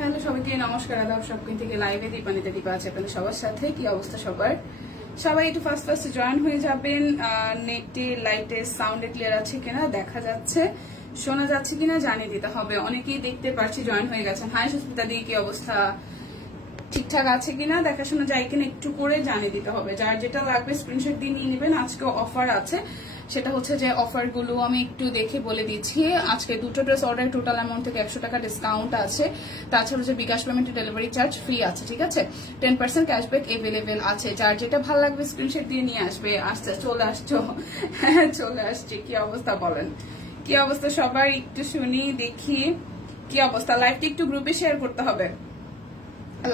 Hello সবাইকে নমস্কার, আদাব। সবকিন থেকে লাইভে দীপানিতে দীপা আছে আপনাদের সবার সাথে। কি অবস্থা সবার? সবাই একটু ফার্স্ট জয়েন হয়ে যাবেন। নেটে লাইটে সাউন্ডে ক্লিয়ার আছে কিনা, দেখা যাচ্ছে শোনা যাচ্ছে কিনা জানিয়ে দিতে হবে। অনেকেই দেখতে পাচ্ছি জয়েন হয়ে গেছেন। হাই সুস্মিতা দি, কি অবস্থা? ঠিকঠাক আছে কিনা দেখাশোনা যায় কিনা একটু করে জানিয়ে দিতে হবে। যার যেটা লাগবে স্ক্রিনশট দিয়ে নিয়ে নেবেন। আজকে অফার আছে, সেটা হচ্ছে যে অফারগুলো আমি একটু দেখে বলে দিচ্ছি। আজকে দুটো ড্রেস অর্ডার টোটাল অ্যামাউন্ট থেকে 100 টাকা ডিসকাউন্ট আছে। তাছাড়া যে বিকাশ পেমেন্টে ডেলিভারি চার্জ ফ্রি আছে, ঠিক আছে। 10% ক্যাশব্যাক এভেলেবেল আছে। যার যেটা ভালো লাগবে স্ক্রিনশট দিয়ে নিয়ে আসবে। আসছে, চলে আসছো? হ্যাঁ চলে আসছি। কি অবস্থা বলেন? কি অবস্থা সবাই? একটু শুনি, দেখি কি অবস্থা। লাইভটা একটু গ্রুপে শেয়ার করতে হবে।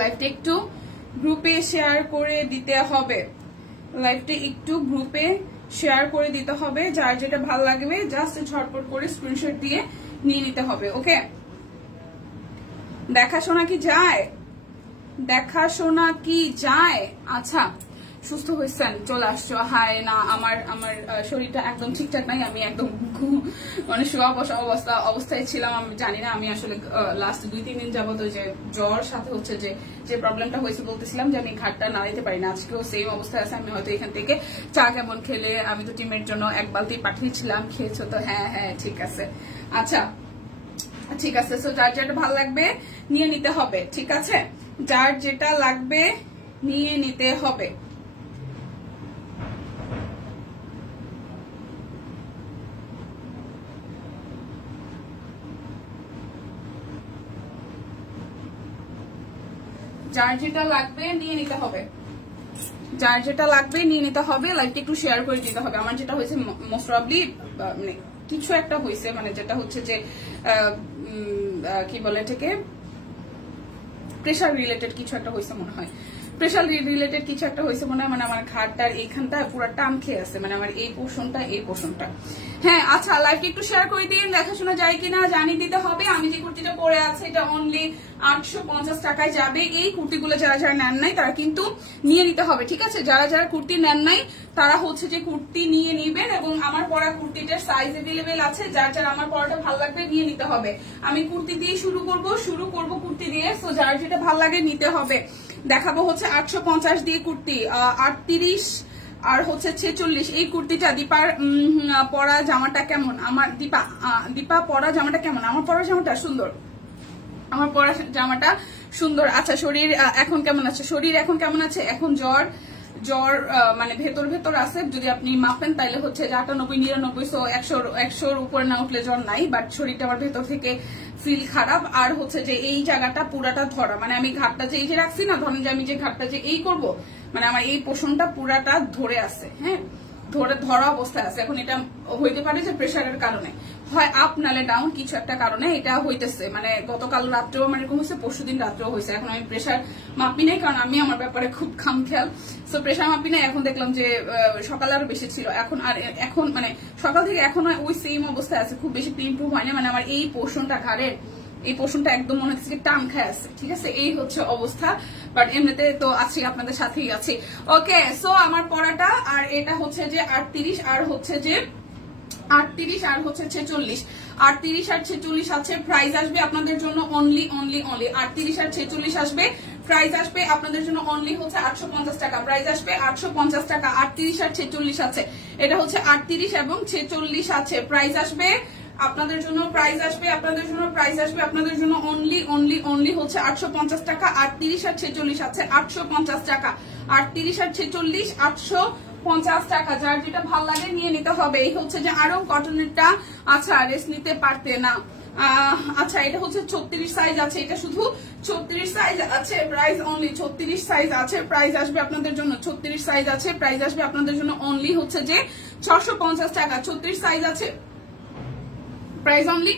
লাইভটা একটু গ্রুপে শেয়ার করে দিতে হবে। লাইভটা একটু গ্রুপে শেয়ার করে দিতে হবে। যার যেটা ভালো লাগবে জাস্ট ঝটপট করে স্ক্রিনশট দিয়ে নিয়ে নিতে হবে। ওকে, দেখাশোনা কি যায়? দেখাশোনা কি যায়? আচ্ছা, সুস্থ হয়েছেন, চলে আসছো। হাই না, আমার শরীরটা একদম ঠিকঠাক নাই। আমি একদম মানে শোয়া বসা অবস্থায় ছিলাম। আমি জানি না, আমি আসলে লাস্ট 2-3 দিন যাবত যে জ্বর সাথে হচ্ছে যে প্রবলেমটা হয়েছে, বলতেছিলাম যে আমি ঘাটটা নাড়াইতে পারি না। আজকেও সেম অবস্থায় আছে। আমি হয়তো এখান থেকে চা কেমন খেলে, আমি তো টিমের জন্য 1 বালতি পাঠিয়েছিলাম, খেয়েছো তো? হ্যাঁ হ্যাঁ ঠিক আছে। আচ্ছা ঠিক আছে। সো যার যেটা ভালো লাগবে নিয়ে নিতে হবে, ঠিক আছে। যার যেটা লাগবে নিয়ে নিতে হবে। যার যেটা লাগবে নিয়ে নিতে হবে। যার যেটা লাগবে নিয়ে নিতে হবে। লাইভটা একটু শেয়ার করে দিতে হবে। আমার যেটা হয়েছে মোস্ট প্রবাবলি মানে কিছু একটা হয়েছে, মানে যেটা হচ্ছে যে কি বলে এটাকে, প্রেশার রিলেটেড কিছু একটা হয়েছে মনে হয়। প্রেশার রিলেটেড কিছু একটা হয়েছে মনে হয়। মানে আমার ঘাটটার এইখানটা পুরো টান খেয়ে আছে, মানে আমার এই পোর্শনটা। হ্যাঁ আচ্ছা, লাইভটা একটু শেয়ার করে দিন। দেখাশোনা যায় কিনা জানিয়ে দিতে হবে। আমি যে কুর্তিটা পরে আছে এটা অনলি 850 টাকায় যাবে। এই কুর্তিগুলো যারা যারা নেন নাই তারা কিন্তু নিয়ে নিতে হবে, ঠিক আছে। যারা যারা কুর্তি নেন নাই তারা হচ্ছে যে কুর্তি নিয়ে নিবেন। এবং আমার পরা কুর্তিটার সাইজ এভেলেবেল আছে। যার যার আমার পরাটা ভালো লাগবে নিয়ে নিতে হবে। আমি কুর্তি দিয়ে শুরু করব কুর্তি দিয়ে। সো যার যেটা ভালো লাগে নিতে হবে। দেখাবো হচ্ছে 850 দিয়ে কুর্তি, 38 আর হচ্ছে 46। এই কুর্তিটা দীপার পরা জামাটা কেমন? আমার দীপা পরা জামাটা কেমন? আমার পরা জামাটা সুন্দর, আমার পরা জামাটা সুন্দর। আচ্ছা, শরীর এখন কেমন আছে? শরীর এখন কেমন আছে? এখন জ্বর মানে ভেতর আছে। যদি আপনি মাপেন তাইলে হচ্ছে 98-99, সো 100-100 উপরে না উঠলে জ্বর নাই। বাট শরীরটা আমার ভেতর থেকে ফিল খারাপ। আর হচ্ছে যে এই জায়গাটা পুরাটা ধরা, মানে আমি ঘাটটা যে এই যে রাখছি না, ধরেন যে আমি যে ঘাটটা যে এই করব, মানে আমার এই পোষণটা পুরাটা ধরে আছে। হ্যাঁ, ধরা অবস্থায় আছে। এখন এটা হইতে পারে যে প্রেশারের কারণে, হয় আপ নালে ডাউন, কিছু একটা কারণে এটা হইতেছে। মানে গতকাল রাত্রেও আমার এরকম হয়েছে, পরশুদিন রাত্রেও হয়েছে। এখন আমি প্রেশার মাপি নাই, কারণ আমি আমার ব্যাপারে খুব খামখেয়াল। সো প্রেশার মাপি নাই। এখন দেখলাম যে সকালে আরো বেশি ছিল। এখন মানে সকাল থেকে এখন ওই সেম অবস্থায় আছে, খুব বেশি ইমপ্রুভ হয় না। মানে আমার এই পোর্শনটা, ঘাড়ের এই পোর্শনটা একদম মনে হচ্ছে টান খায় আছে, ঠিক আছে। এই হচ্ছে অবস্থা। বাট এমনিতে তো আছি, আপনাদের সাথেই আছি। ওকে, সো আমার পড়াটা আর এটা হচ্ছে যে 38 আর হচ্ছে যে 38 আর হচ্ছে 46। 38 আর 46 আছে। প্রাইস আসবে আপনাদের জন্য অনলি 38 আর 46 আসবে। প্রাইস আসবে আপনাদের জন্য অনলি হচ্ছে 850 টাকা। প্রাইস আসবে 850 টাকা। 38 আর 46 আছে। এটা হচ্ছে 38 এবং 46 আছে। প্রাইস আসবে আপনাদের জন্য, প্রাইস আসবে আপনাদের জন্য অনলি হচ্ছে 850 টাকা। 38 আর 46 আছে 850 টাকা। 38 আর 46 850 টাকা। যার যেটা ভালো লাগে নিয়ে নিতে হবে। এই হচ্ছে যে আরং কটনেরটা। আচ্ছা, রেস্ট নিতে পারতে না। আচ্ছা, এটা হচ্ছে 36 সাইজ আছে। এটা শুধু 36 সাইজ আছে। প্রাইস অনলি 36 সাইজ আছে। প্রাইস আসবে আপনাদের জন্য 36 সাইজ আছে। প্রাইস আসবে আপনাদের জন্য অনলি হচ্ছে যে 650 টাকা। 36 সাইজ আছে। প্রাইস অনলি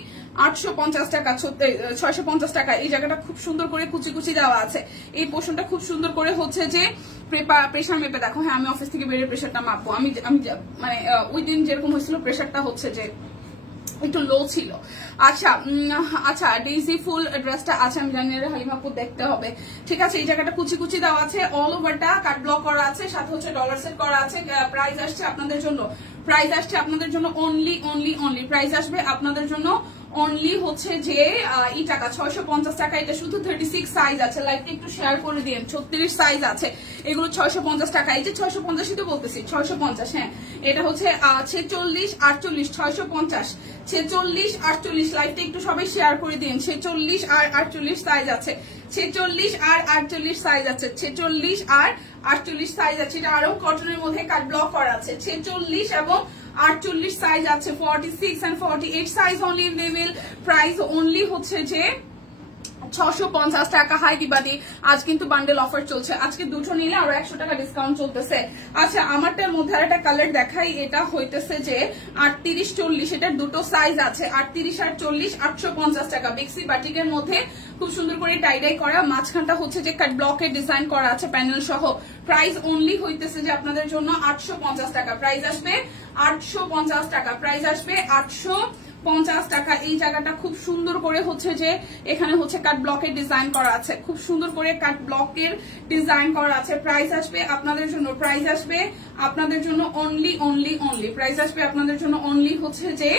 850 টাকা। 650 টাকা। এই জায়গাটা খুব সুন্দর করে কুচি দেওয়া আছে। এই পোর্শনটা খুব সুন্দর করে হচ্ছে যে প্রেশার মেপে দেখো। হ্যাঁ, আমি অফিস থেকে বেরিয়ে প্রেশারটা মাপবো। আমি মানে ওই দিন যেরকম হয়েছিল প্রেশারটা হচ্ছে যে একটু লো ছিল। আচ্ছা ডেইজি ফুল ড্রেসটা আছে, আমি জানি না হালিমাপুর দেখতে হবে, ঠিক আছে। এই জায়গাটা কুচি দেওয়া আছে। অল ওভারটা কাট ব্লক করা আছে, সাথে হচ্ছে ডলার সেট করা আছে। প্রাইস আসছে আপনাদের জন্য অনলি প্রাইস আসবে আপনাদের জন্য অনলি হচ্ছে যে এই টাকা 650 টাকা। এটা শুধু 36 সাইজ আছে, লাইকটা একটু শেয়ার করে দিন। 36 সাইজ আছে, এগুলো 650 টাকা। এই যে 650ই তো বলতেছি, 650। হ্যাঁ, এটা হচ্ছে 46, 48, 650, 46, 48। লাইকটা একটু সবাই শেয়ার করে দিন। 46 আর 48 সাইজ আছে, 46 আর 48 সাইজ আছে, 46 আর 48 সাইজ আছে। এটা আরো কটনের মধ্যে কাট ব্লক করা আছে। 46 এবং 48 সাইজ আছে, 46 and 48 size only available. Price only হচ্ছে যে 650 টাকা। হাই দিবাদি, আজ কিন্তু বান্ডেল অফার চলছে, আজকে দুটো নিলে আরো 100 টাকা ডিসকাউন্ট চলতেছে। আচ্ছা, আমারটার মধ্যে আরেকটা কালার দেখাই। এটা হইতেছে যে 38, 40, এটার দুটো সাইজ আছে, 38 আর 40, 850 টাকা। বেক্সি বাটিকের মধ্যে খুব সুন্দর করে টাইডাই করা, মাঝখানটা হচ্ছে যে কাট ব্লকের ডিজাইন করা আছে প্যানেল সহ। প্রাইস অনলি হইতেছে যে আপনাদের জন্য 850 টাকা। প্রাইস আসবে 850 টাকা, প্রাইস আসবে 850 টাকা। এই জায়গাটা খুব সুন্দর করে হচ্ছে যে এখানে হচ্ছে কাট ব্লকের ডিজাইন করা আছে, খুব সুন্দর করে কাট ব্লকের ডিজাইন করা আছে। প্রাইস আসবে আপনাদের জন্য, প্রাইস আসবে আপনাদের জন্য অনলি অনলি অনলি, প্রাইস আসবে আপনাদের জন্য অনলি হচ্ছে যে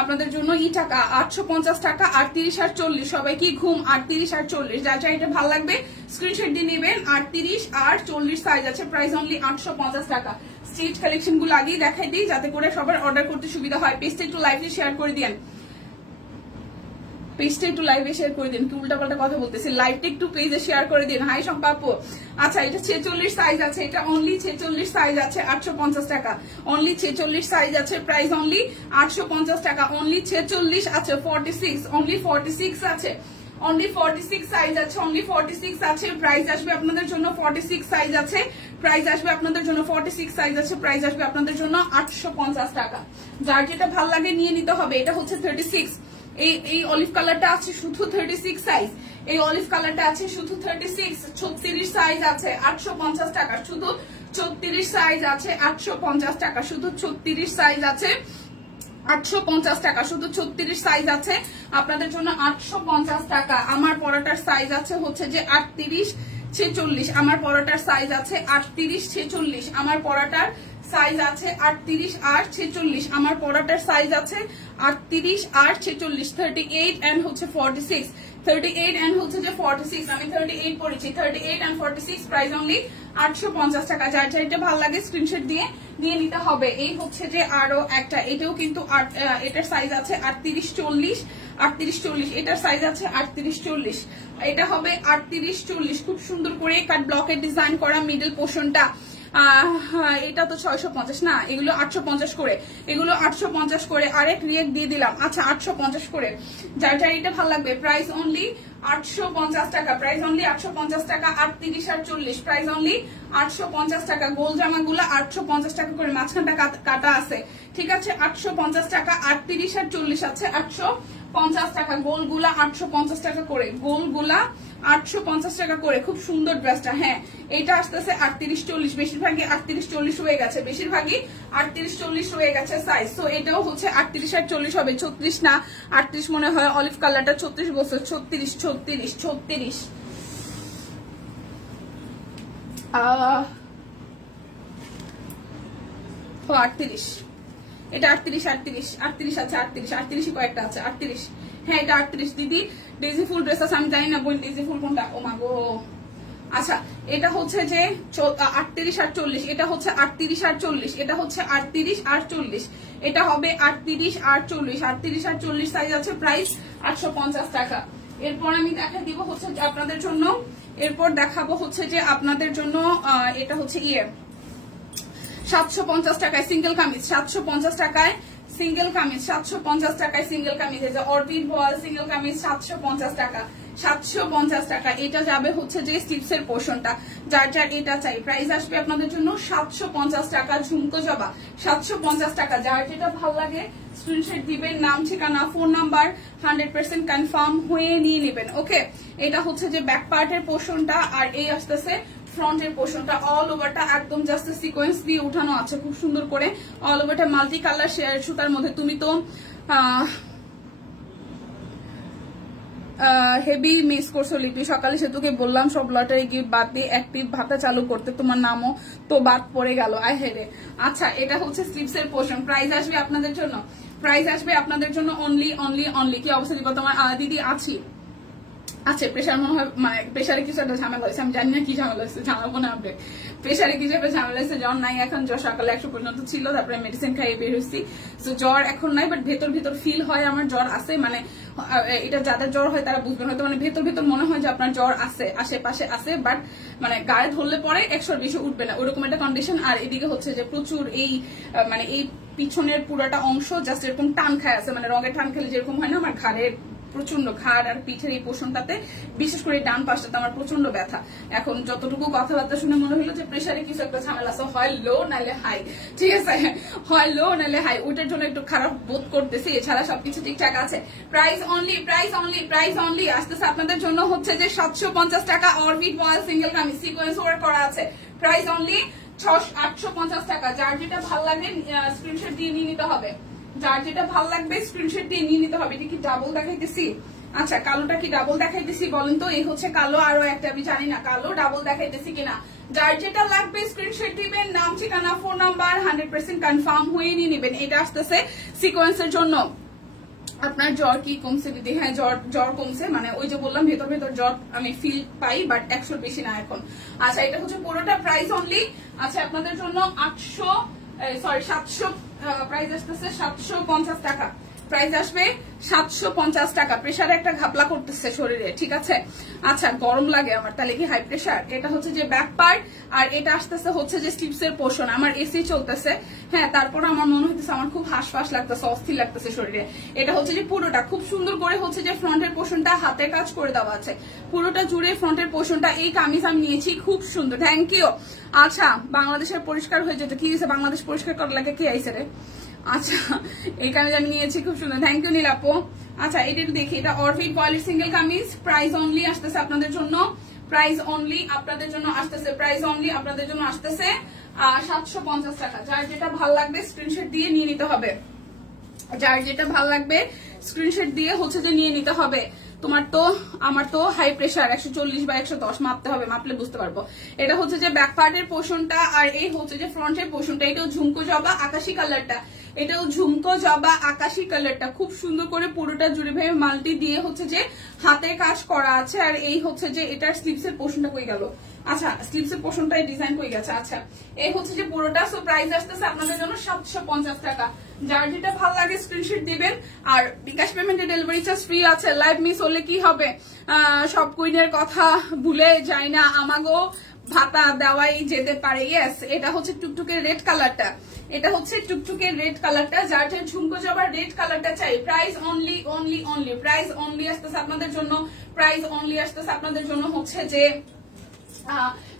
আপনাদের জন্য এই টাকা 850 টাকা। 38 আর 40, সবাই কি ঘুম? 38 আর 40, যা যা এটা ভালো লাগবে স্ক্রিনশট দিয়ে নেবেন। 38 আর 40 সাইজ আছে, প্রাইস অনলি 850 টাকা। স্ট্রিট কালেকশন গুলো আগেই দেখাই দিই যাতে করে সবার অর্ডার করতে সুবিধা হয়। পেজটা একটু লাইভে শেয়ার করে দিন, পেজটা একটু লাইভে শেয়ার করে দিন। কি উল্টা পাল্টা কথা বলতেছি, লাইভটা একটু পেজে শেয়ার করে দিন। হাই সম্পাপু। আচ্ছা, এটা 46 সাইজ আছে, এটা অনলি 46 সাইজ আছে, 850 টাকা। অনলি 46 সাইজ আছে, প্রাইস অনলি 850 টাকা। অনলি 46 আছে, 46, অনলি 46 আছে, অনলি 46 সাইজ আছে, অনলি 46 আছে। প্রাইস আসবে আপনাদের জন্য 46 সাইজ আছে, প্রাইস আসবে আপনাদের জন্য 46 সাইজ আছে, প্রাইস আসবে আপনাদের জন্য 850 টাকা। যার যেটা ভালো লাগে নিয়ে নিতে হবে। এটা হচ্ছে 36, এই অলিভ কালারটা আছে শুধু 36 সাইজ, এই অলিভ কালারটা আছে শুধু 36। 36 সাইজ আছে, 850 টাকা। শুধু 36 সাইজ আছে, 850 টাকা। শুধু 36 সাইজ আছে, 850 টাকা। শুধু 36 সাইজ আছে আপনাদের জন্য 850 টাকা। আমার পরাটার সাইজ আছে হচ্ছে যে 38, 46। আমার পরাটার সাইজ আছে 38, 46। আমার পরাটার সাইজ আছে 38 আর 46। আমার পরাটার সাইজ আছে 38 আর 46। 38 এন্ড হচ্ছে 46, 38 এন্ড হচ্ছে যে 46। আমি 38 পড়েছি, 38 and 46। প্রাইস অনলি 850 টাকা। যার যারটা ভালো লাগে স্ক্রিনশট দিয়ে নিয়ে নিতে হবে। এই হচ্ছে যে আরো একটা, এটাও কিন্তু এটার সাইজ আছে 38, 40, 38, 40। এটার সাইজ আছে 38, 40। এটা হবে 38, 40। খুব সুন্দর করে কাট ব্লকের ডিজাইন করা মিডল পোর্শনটা। এটা তো 650 না, এগুলো 850 করে, এগুলো 850 করে। আরেক রেট দিয়ে দিলাম। আচ্ছা, 850 করে। যার যার এটা ভালো লাগবে, প্রাইস অনলি 850 টাকা, প্রাইস অনলি 850 টাকা। 38 আর 40, প্রাইস অনলি 850 টাকা। গোল জামাগুলো 850 টাকা করে, মাঝখানটা কাটা আছে, ঠিক আছে। 850 টাকা। 38 আর 40 আছে 850 টাকা। গোলগুলা 850 টাকা করে, গোলগুলা 850 টাকা করে। খুব সুন্দর ড্রেসটা। হ্যাঁ, এটা আসতেছে 38, 40। বেশিরভাগই 38, 40 হয়ে গেছে, বেশিরভাগই 38, 40 হয়ে গেছে সাইজ। তো এটাও হচ্ছে 38 আর 40 হবে, 36 না 38 মনে হয়। অলিভ কালারটা 36 বছর, 36, 36, 36। ও 38, এটা 38, 38, 38 আছে, 38, 38 কয়েকটা আছে, 38। হ্যাঁ, এটা 38। দিদি ডেজি ফুল ড্রেস আছে, আমি জানি না বোন ডেজি ফুল কোনটা। ও মা গো। আচ্ছা, এটা হচ্ছে যে 38 আর 40, এটা হচ্ছে 38 আর 40, এটা হচ্ছে 38 আর 40, এটা হবে 38 আর 40, 38 আর 40 সাইজ আছে। প্রাইস 850 টাকা। এরপর আমি দেখা দিব হচ্ছে আপনাদের জন্য, এরপর দেখাবো হচ্ছে যে আপনাদের জন্য এটা হচ্ছে 750 টাকায় সিঙ্গেল কামিজ, 750 টাকায় সিঙ্গেল কামিজ, 750 টাকায় সিঙ্গেল কামিজ। এই যে অরবিট বল সিঙ্গেল কামিজ 750 টাকা, 750 টাকা। এটা যাবে হচ্ছে যে স্লিপসের পোর্শনটা। যার যার এটা চাই, প্রাইস আসবে আপনাদের জন্য 750 টাকা। ঝুমকো জবা 750 টাকা। যার যেটা ভালো লাগে স্ক্রিনশট দিবেন, নাম ঠিকানা ফোন নাম্বার 100% কনফার্ম হয়ে নিয়ে নেবেন। ওকে, এটা হচ্ছে যে ব্যাক পার্টের পোর্শনটা, আর এই আসতেছে ফ্রন্টের পোর্শনটা। অল ওভারটা একদম জাস্ট সিকোয়েন্স দিয়ে উঠানো আছে খুব সুন্দর করে। অল ওভারটা মাল্টি কালার সুতার মধ্যে। তুমি তো হেভি মিস করছো লিপি। সকালে সেতুকে বললাম সব লটারি গিফট বাদ দিয়ে অ্যাক্টিভ ভাতা চালু করতে, তোমার নামও তো বাদ পড়ে গেল। আয় হেরে। আচ্ছা, এটা হচ্ছে স্লিপসের পোর্শন। প্রাইস আসবে আপনাদের জন্য, প্রাইস আসবে আপনাদের জন্য অনলি অনলি অনলি কি অবস্থা দিব তোমার দিদি আছি আচ্ছা প্রেশার মনে হয় মানে প্রেশারে কিছু একটা ঝামেলা হয়েছে আমি জানি না কি ঝামেলা হয়েছে জানাবো না আপডেট প্রেশারে কিছু একটা ঝামেলা হয়েছে জ্বর নাই এখন জ্বর সকালে 100 পর্যন্ত ছিল তারপরে মেডিসিন খাইয়ে বের হয়েছি তো জ্বর এখন নাই বাট ভেতর ভেতর ফিল হয় আমার জ্বর আছে মানে এটা যাদের জ্বর হয় তারা বুঝবেন হয়তো মানে ভেতর ভেতর মনে হয় যে আপনার জ্বর আছে আশেপাশে আছে বাট মানে গায়ে ধরলে পরে 100 বেশি উঠবে না ওরকম একটা কন্ডিশন আর এদিকে হচ্ছে যে প্রচুর এই মানে এই পিছনের পুরোটা অংশ জাস্ট এরকম টান খায় আছে মানে রঙের টান খেলে যেরকম হয় না আমার ঘাড়ের প্রচন্ড ঘাড় আর পিঠের এই পোষণটাতে বিশেষ করে ডান পাশটাতে আমার প্রচন্ড ব্যথা এখন যতটুকু কথাবার্তা শুনে মনে হলো যে প্রেশারে কিছু একটা ঝামেলা আছে হয় লো নাহলে হাই ঠিক আছে হয় লো নাহলে হাই ওইটার জন্য একটু খারাপ বোধ করতেছি এছাড়া সবকিছু ঠিকঠাক আছে price only price only price only আসতেছে আপনাদের জন্য হচ্ছে যে 750 টাকা orbit voile single kameez sequence work করা আছে প্রাইস অনলি 850 টাকা যার যেটা ভালো লাগে স্ক্রিনশট দিয়ে নিয়ে নিতে হবে যার যেটা ভালো লাগবে স্ক্রিনশট দিয়ে নিয়ে নিতে হবে এটা কি ডাবল দেখাইতেছি আচ্ছা কালোটা কি ডাবল দেখাইতেছি বলেন তো এই হচ্ছে কালো আরো একটা আমি জানি না কালো ডাবল দেখাইতেছি কিনা যার যেটা লাগবে স্ক্রিনশট দিবেন নাম ঠিকানা ফোন নাম্বার 100% কনফার্ম হয়ে নিয়ে নেবেন এটা আসতেছে সিকোয়েন্সের জন্য আপনার জ্বর কি কমছে দিদি হ্যাঁ জ্বর কমছে মানে ওই যে বললাম ভেতর ভেতর জ্বর আমি ফিল পাই বাট 100 বেশি না এখন আচ্ছা এটা হচ্ছে পুরোটা প্রাইস অনলি আচ্ছা আপনাদের জন্য 700 প্রাইস আসতেছে 750 টাকা প্রাইস আসবে 750 টাকা প্রেসারে একটা ঘাপলা করতেছে শরীরে ঠিক আছে আচ্ছা গরম লাগে আমার তাহলে কি হাই প্রেসার এটা হচ্ছে যে ব্যাক পার্ট আর এটা আসতেছে হচ্ছে যে স্লিপস এর পোর্শন আমার এসি চলতেছে হ্যাঁ তারপর আমার মনে হইতেছে আমার খুব হাঁসফাঁস লাগতেছে অস্থির লাগতেছে শরীরে এটা হচ্ছে যে পুরোটা খুব সুন্দর করে হচ্ছে যে ফ্রন্টের পোর্শনটা হাতের কাজ করে দেওয়া আছে পুরোটা জুড়ে ফ্রন্টের পোর্শনটা এই কামিজ আমি নিয়েছি খুব সুন্দর থ্যাংক ইউ আচ্ছা বাংলাদেশের পরিষ্কার হয়ে যেত কি হয়েছে বাংলাদেশ পরিষ্কার করার লাগে কে আইছে রে আচ্ছা এই কামিজ আমি নিয়েছি খুব সুন্দর থ্যাংক ইউ নীলাপো আচ্ছা এটা একটু দেখি এটা অরবিট বয়েলের সিঙ্গেল কামিজ প্রাইস অনলি আসতেছে আপনাদের জন্য প্রাইস অনলি আপনাদের জন্য আসতেছে প্রাইস অনলি আপনাদের জন্য আসতেছে 750 টাকা যার যেটা ভালো লাগবে স্ক্রিনশট দিয়ে নিয়ে নিতে হবে যার যেটা ভালো লাগবে স্ক্রিনশট দিয়ে হচ্ছে যে নিয়ে নিতে হবে আমার তো হাই প্রেসার 140 বা 110 মাপতে হবে মাপলে বুঝতে পারবো এটা হচ্ছে যে ব্যাক পার্টের পোর্শনটা আর এই হচ্ছে যে ফ্রন্টের পোর্শনটা এটাও ঝুমকো জবা আকাশি কালারটা এটাও ঝুমকো জবা আকাশি কালারটা খুব সুন্দর করে পুরোটা জুড়ে ভেবে মাল্টি দিয়ে হচ্ছে যে হাতে কাজ করা আছে আর এই হচ্ছে যে এটার স্লিপসের পোর্শনটা কই গেল আচ্ছা স্লিপসের পোর্শনটাই ডিজাইন কই গেছে আচ্ছা এই হচ্ছে যে পুরোটা সো প্রাইস আসতেছে আপনাদের জন্য 750 টাকা যার যেটা ভালো লাগে স্ক্রিনশট দিবেন আর বিকাশ পেমেন্টে ডেলিভারি চার্জ ফ্রি আছে লাইভ মিস হলে কি হবে সব কুইনের কথা ভুলে যায় না আমাগো ভাতা দেওয়াই যেতে পারে ইয়েস এটা হচ্ছে টুকটুকের রেড কালারটা এটা হচ্ছে টুকটুকের রেড কালারটা যার যে ঝুমকো জবার রেড কালারটা চাই price only only only price only আসতেছে আপনাদের জন্য প্রাইস অনলি আসতেছে আপনাদের জন্য হচ্ছে যে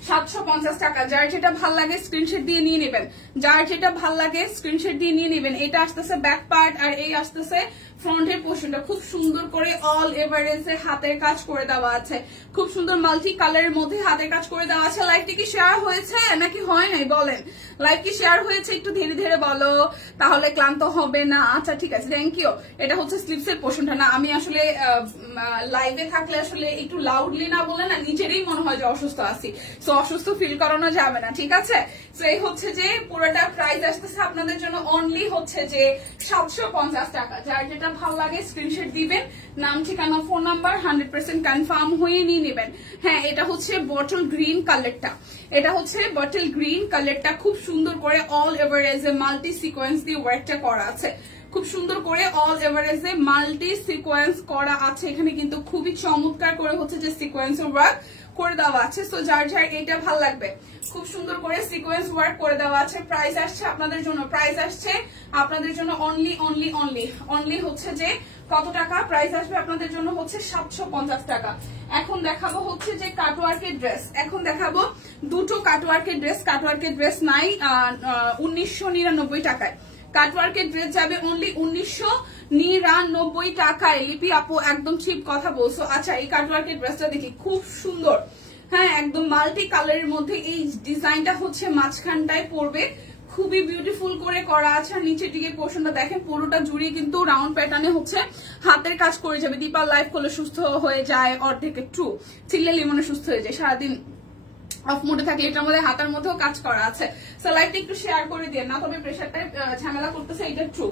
750 টাকা যার যেটা ভাল লাগে স্ক্রিনশট দিয়ে নিয়ে নেবেন যার যেটা ভাল লাগে স্ক্রিনশট দিয়ে নিয়ে নেবেন এটা আসতেছে ব্যাক পার্ট আর এই আসতেছে ফ্রন্টের পোর্শনটা খুব সুন্দর করে অল এভারেজে হাতের কাজ করে দেওয়া আছে খুব সুন্দর মাল্টি কালারের মধ্যে হাতের কাজ করে দেওয়া আছে লাইভটি কি শেয়ার হয়েছে নাকি হয় নাই বলেন লাইভ কি শেয়ার হয়েছে একটু ধীরে ধীরে বলো তাহলে ক্লান্ত হবে না আচ্ছা ঠিক আছে থ্যাংক ইউ এটা হচ্ছে স্লিপসের পোর্শনটা না আমি আসলে লাইভে থাকলে আসলে একটু লাউডলি না বলে না নিজেরই মনে হয় যে অসুস্থ আছি সো অসুস্থ ফিল করানো যাবে না ঠিক আছে সো এই হচ্ছে যে পুরোটা প্রাইস আসতেছে আপনাদের জন্য অনলি হচ্ছে যে 750 টাকা যার যেটা ভালো লাগে স্ক্রিনশট দিবেন নাম ঠিকানা ফোন নাম্বার 100% কনফার্ম হয়ে নিয়ে নেবেন হ্যাঁ এটা হচ্ছে বটল গ্রিন কালারটা এটা হচ্ছে বটল গ্রিন কালারটা খুব সুন্দর করে অল এভারেজে মাল্টি সিকোয়েন্স দিয়ে ওয়ার্কটা করা আছে খুব সুন্দর করে অল এভারেজে মাল্টি সিকোয়েন্স করা আছে এখানে কিন্তু খুবই চমৎকার করে হচ্ছে যে সিকোয়েন্স ওয়ার্ক করে দেওয়া আছে সো যার যার এটা ভালো লাগবে খুব সুন্দর করে সিকোয়েন্স ওয়ার্ক করে দেওয়া আছে প্রাইস আসছে আপনাদের জন্য অনলি অনলি অনলি অনলি হচ্ছে যে কত টাকা প্রাইস আসবে আপনাদের জন্য হচ্ছে 750 টাকা এখন দেখাবো হচ্ছে যে কাটওয়ার্কের ড্রেস এখন দেখাবো দুটো কাটওয়ার্কের ড্রেস নাই 1999 টাকায় কাটওয়ার্কের ড্রেস যাবে অনলি 1999 টাকায় লিপি আপু একদম ঠিক কথা বলছো আচ্ছা এই কাটওয়ার্কের ড্রেসটা দেখি খুব সুন্দর হ্যাঁ একদম মাল্টি কালারের মধ্যে এই ডিজাইনটা হচ্ছে মাঝখানটায় পড়বে খুবই বিউটিফুল করে করা আছে আর নিচের দিকে পোর্শনটা দেখেন পুরোটা জুড়ে কিন্তু রাউন্ড প্যাটার্নে হচ্ছে হাতের কাজ করে যাবে দীপার লাইফ করলে সুস্থ হয়ে যায় অর্ধেকে ট্রু চিল্লে মনে সুস্থ হয়ে যায় সারাদিন অফ মোডে থাকলে এটার মধ্যে হাতার মধ্যেও কাজ করা আছে সো লাইভটা একটু শেয়ার করে দিয়ে না তবে প্রেশারটা ঝামেলা করতেছে এটা ট্রু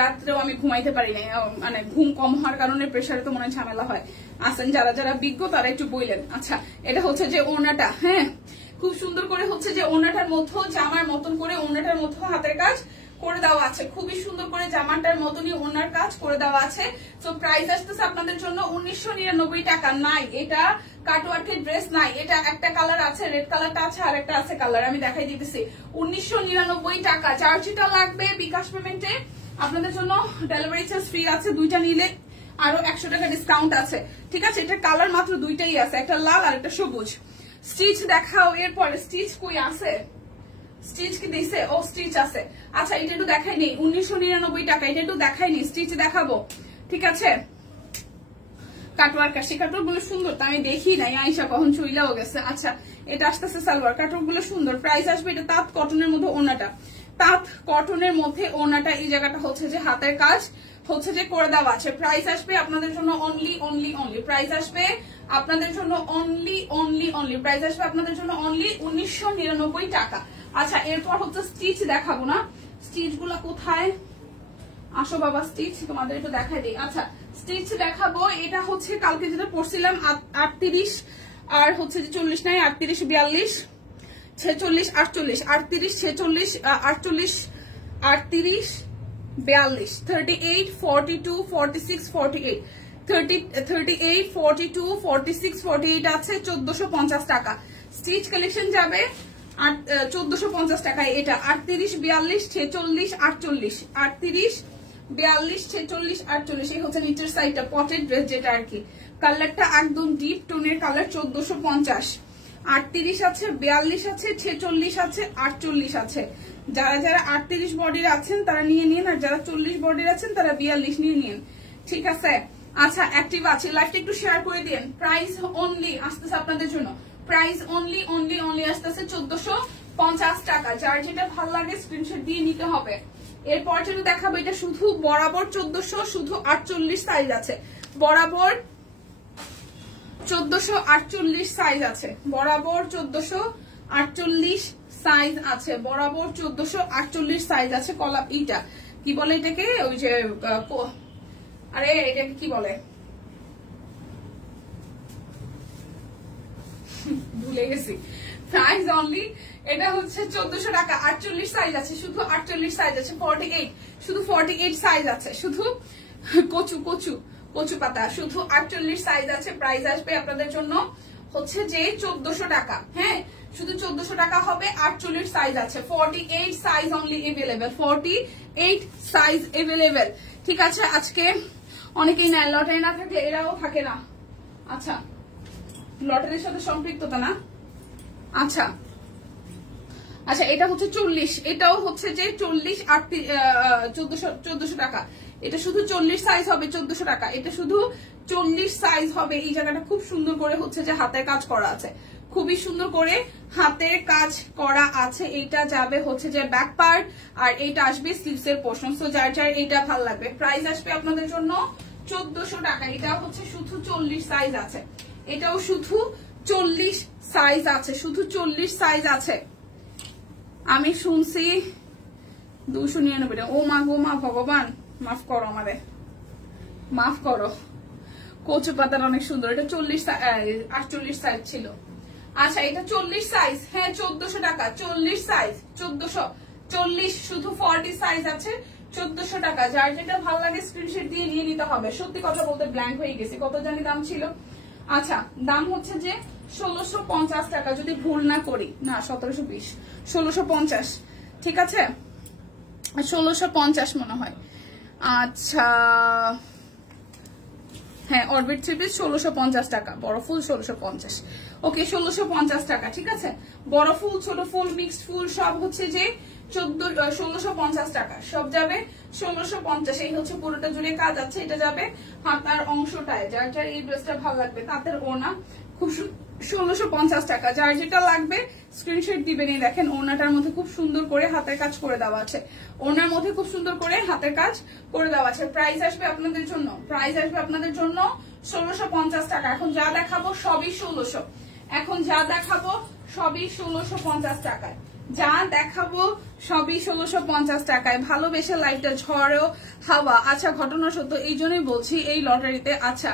রাত্রেও আমি ঘুমাইতে পারি নাই, মানে ঘুম কম হওয়ার কারণে প্রেশারে তো মনে ঝামেলা হয়। আসেন যারা যারা বিজ্ঞ তারা একটু বললেন। আচ্ছা, এটা হচ্ছে যে ওড়নাটা, হ্যাঁ খুব সুন্দর করে হচ্ছে যে ওড়নাটার মধ্যে জামার মতন করে ওড়নাটার মধ্যে হাতের কাজ করে দেওয়া আছে, খুবই সুন্দর করে জামাটার মতনই ওনার কাজ করে দেওয়া আছে। তো প্রাইস আসতেছে আপনাদের জন্য 1999 টাকা। নাই এটা কাটওয়ার্কের ড্রেস নাই, এটা একটা কালার আছে, রেড কালারটা আছে, আর একটা আছে কালার, আমি দেখাই দিতেছি। 1999 টাকা। যার যেটা লাগবে বিকাশ পেমেন্টে আপনাদের জন্য ডেলিভারি চার্জ ফ্রি আছে, দুইটা নিলে আরো 100 টাকা ডিসকাউন্ট আছে, ঠিক আছে। এটার কালার মাত্র দুইটাই আছে, একটা লাল আর একটা সবুজ। স্টিচ দেখাও, এরপরে স্টিচ কই আছে, স্টিচ কি দিছে? ও স্টিচ আছে। আচ্ছা এটা একটু দেখাইনি, 1999 টাকা, এটা একটু দেখাইনি, স্টিচ দেখাবো, ঠিক আছে। কাটওয়ার্ক আসে, কাটওয়ার্ক গুলো সুন্দর, তা আমি দেখি নাই, আইসা কখন চইলাও গেছে। আচ্ছা এটা আসতেছে সালোয়ার, কাটওয়ার্ক গুলো সুন্দর। প্রাইস আসবে, এটা তাঁত কটনের মধ্যে ওনাটা, তাঁত কটনের মধ্যে ওনাটা, এই জায়গাটা হচ্ছে যে হাতের কাজ হচ্ছে যে করে দেওয়া আছে। প্রাইস আসবে আপনাদের জন্য অনলি অনলি অনলি, প্রাইস আসবে আপনাদের জন্য অনলি অনলি অনলি, প্রাইস আসবে আপনাদের জন্য অনলি 1999 টাকা। আচ্ছা এরপর হচ্ছে স্টিচ দেখাবো না, স্টিচ গুলা কোথায়, আসো বাবা স্টিচ তোমাদের একটু দেখাই দিই। আচ্ছা স্টিচ দেখাবো, এটা হচ্ছে কালকে যেটা পড়ছিলাম 38 আর হচ্ছে যে 40 নাই, 38 42 46 48 38 46 48 38 42 38 42 46 48 38 42 46 48 আছে 1450 টাকা। স্টিচ কালেকশন যাবে 1450 টাকায়। এটা 38 42 46 48 38 42 46 48, এই হচ্ছে নিচের সাইডটা পটেড ড্রেস, যেটা আর কি কালারটা একদম ডিপ টোনের কালার। 1450, 38 আছে, 42 আছে, 46 আছে, 48 আছে। যারা যারা 38 বডির আছেন তারা নিয়ে নিন, আর যারা 40 বডির আছেন তারা 42 নিয়ে নিন, ঠিক আছে। আচ্ছা অ্যাক্টিভ আছে, লাইভটা একটু শেয়ার করে দিন। প্রাইস অনলি আসতেছে আপনাদের জন্য, প্রাইস অনলি অনলি অনলি আসতেছে 1450 টাকা। যার যেটা ভালো লাগে স্ক্রিনশট দিয়ে নিতে হবে। এরপর যেটা দেখাবো, এটা শুধু বরাবর 1400, শুধু 48 সাইজ আছে, বরাবর 1448 সাইজ আছে, বরাবর 1448 সাইজ আছে, বরাবর 1448 সাইজ আছে। কলা ইটা কি বলে এটাকে, ওই যে আরে এটাকে কি বলে ভুলে গেছি। প্রাইস অনলি এটা হচ্ছে 1400 টাকা। 48 সাইজ আছে, শুধু 48 সাইজ আছে, 48 শুধু 48 সাইজ আছে, শুধু কচু কচু কচু পাতা, শুধু 48 সাইজ আছে। প্রাইস আসবে আপনাদের জন্য হচ্ছে যে 1400 টাকা, হ্যাঁ শুধু 1400 টাকা হবে। 48 সাইজ আছে, 48 size only available, 48 size available, ঠিক আছে। আজকে অনেকেই নেয়, লটারি না থাকলে এরাও থাকে না। আচ্ছা লটারির সাথে সম্পৃক্ততা না। আচ্ছা আচ্ছা এটা হচ্ছে 40, এটাও হচ্ছে যে 40 1400 টাকা। এটা শুধু 40 সাইজ হবে 1400 টাকা, এটা শুধু 40 সাইজ হবে। এই জায়গাটা খুব সুন্দর করে হচ্ছে যে হাতের কাজ করা আছে, খুবই সুন্দর করে হাতের কাজ করা আছে। এইটা যাবে হচ্ছে যে ব্যাক পার্ট, আর এইটা আসবে স্লিভস এর পোর্শন। সো যার যার এইটা ভালো লাগবে, প্রাইস আসবে আপনাদের জন্য 1400 টাকা। এটা হচ্ছে শুধু 40 সাইজ আছে, এটাও শুধু 40 সাইজ আছে, শুধু 40 সাইজ আছে। আমি শুনছি 299 টাকা। ও মা গো মা, ভগবান মাফ করো আমাদের, মাফ করো। কচু পাতার অনেক সুন্দর, এটা 48 সাইজ ছিল। আচ্ছা এটা 40 সাইজ, হ্যাঁ 1400 টাকা। 40 সাইজ 1440, শুধু 40 সাইজ আছে 1400 টাকা। যার যেটা ভালো লাগে স্ক্রিনশট দিয়ে নিয়ে নিতে হবে। সত্যি কথা বলতে ব্ল্যাঙ্ক হয়ে গেছি, কত জানি দাম ছিল। আচ্ছা দাম হচ্ছে যে 1650 টাকা, যদি ভুল না করি, না 1720, 1650, ঠিক আছে 1650 মনে হয়। আচ্ছা হ্যাঁ অরবিট থ্রি পিস 1650 টাকা, বড় ফুল 1650, ওকে 1650 টাকা, ঠিক আছে। বড় ফুল ছোট ফুল মিক্সড ফুল সব হচ্ছে যে 1650 টাকা, সব যাবে 1650। এই হচ্ছে পুরোটা জুড়ে কাজ আছে, এটা যাবে হাতার অংশটায়। যার যার এই ড্রেসটা ভালো লাগবে, তাদের ওনা খুব 1650 টাকা। যার যেটা লাগবে স্ক্রিনশট দিবেন। এই দেখেন ওনাটার মধ্যে খুব সুন্দর করে হাতের কাজ করে দেওয়া আছে, ওনার মধ্যে খুব সুন্দর করে হাতের কাজ করে দেওয়া আছে। প্রাইস আসবে আপনাদের জন্য, প্রাইস আসবে আপনাদের জন্য 1650 টাকা। এখন যা দেখাবো সবই 1600, এখন যা দেখাবো সবই 1650 টাকায়, যা দেখাবো সবই 1650 টাকায়। ভালোবেসে লাইভটা ঝড়েও হাওয়া। আচ্ছা ঘটনা সত্য, এই জন্যই বলছি এই লটারিতে। আচ্ছা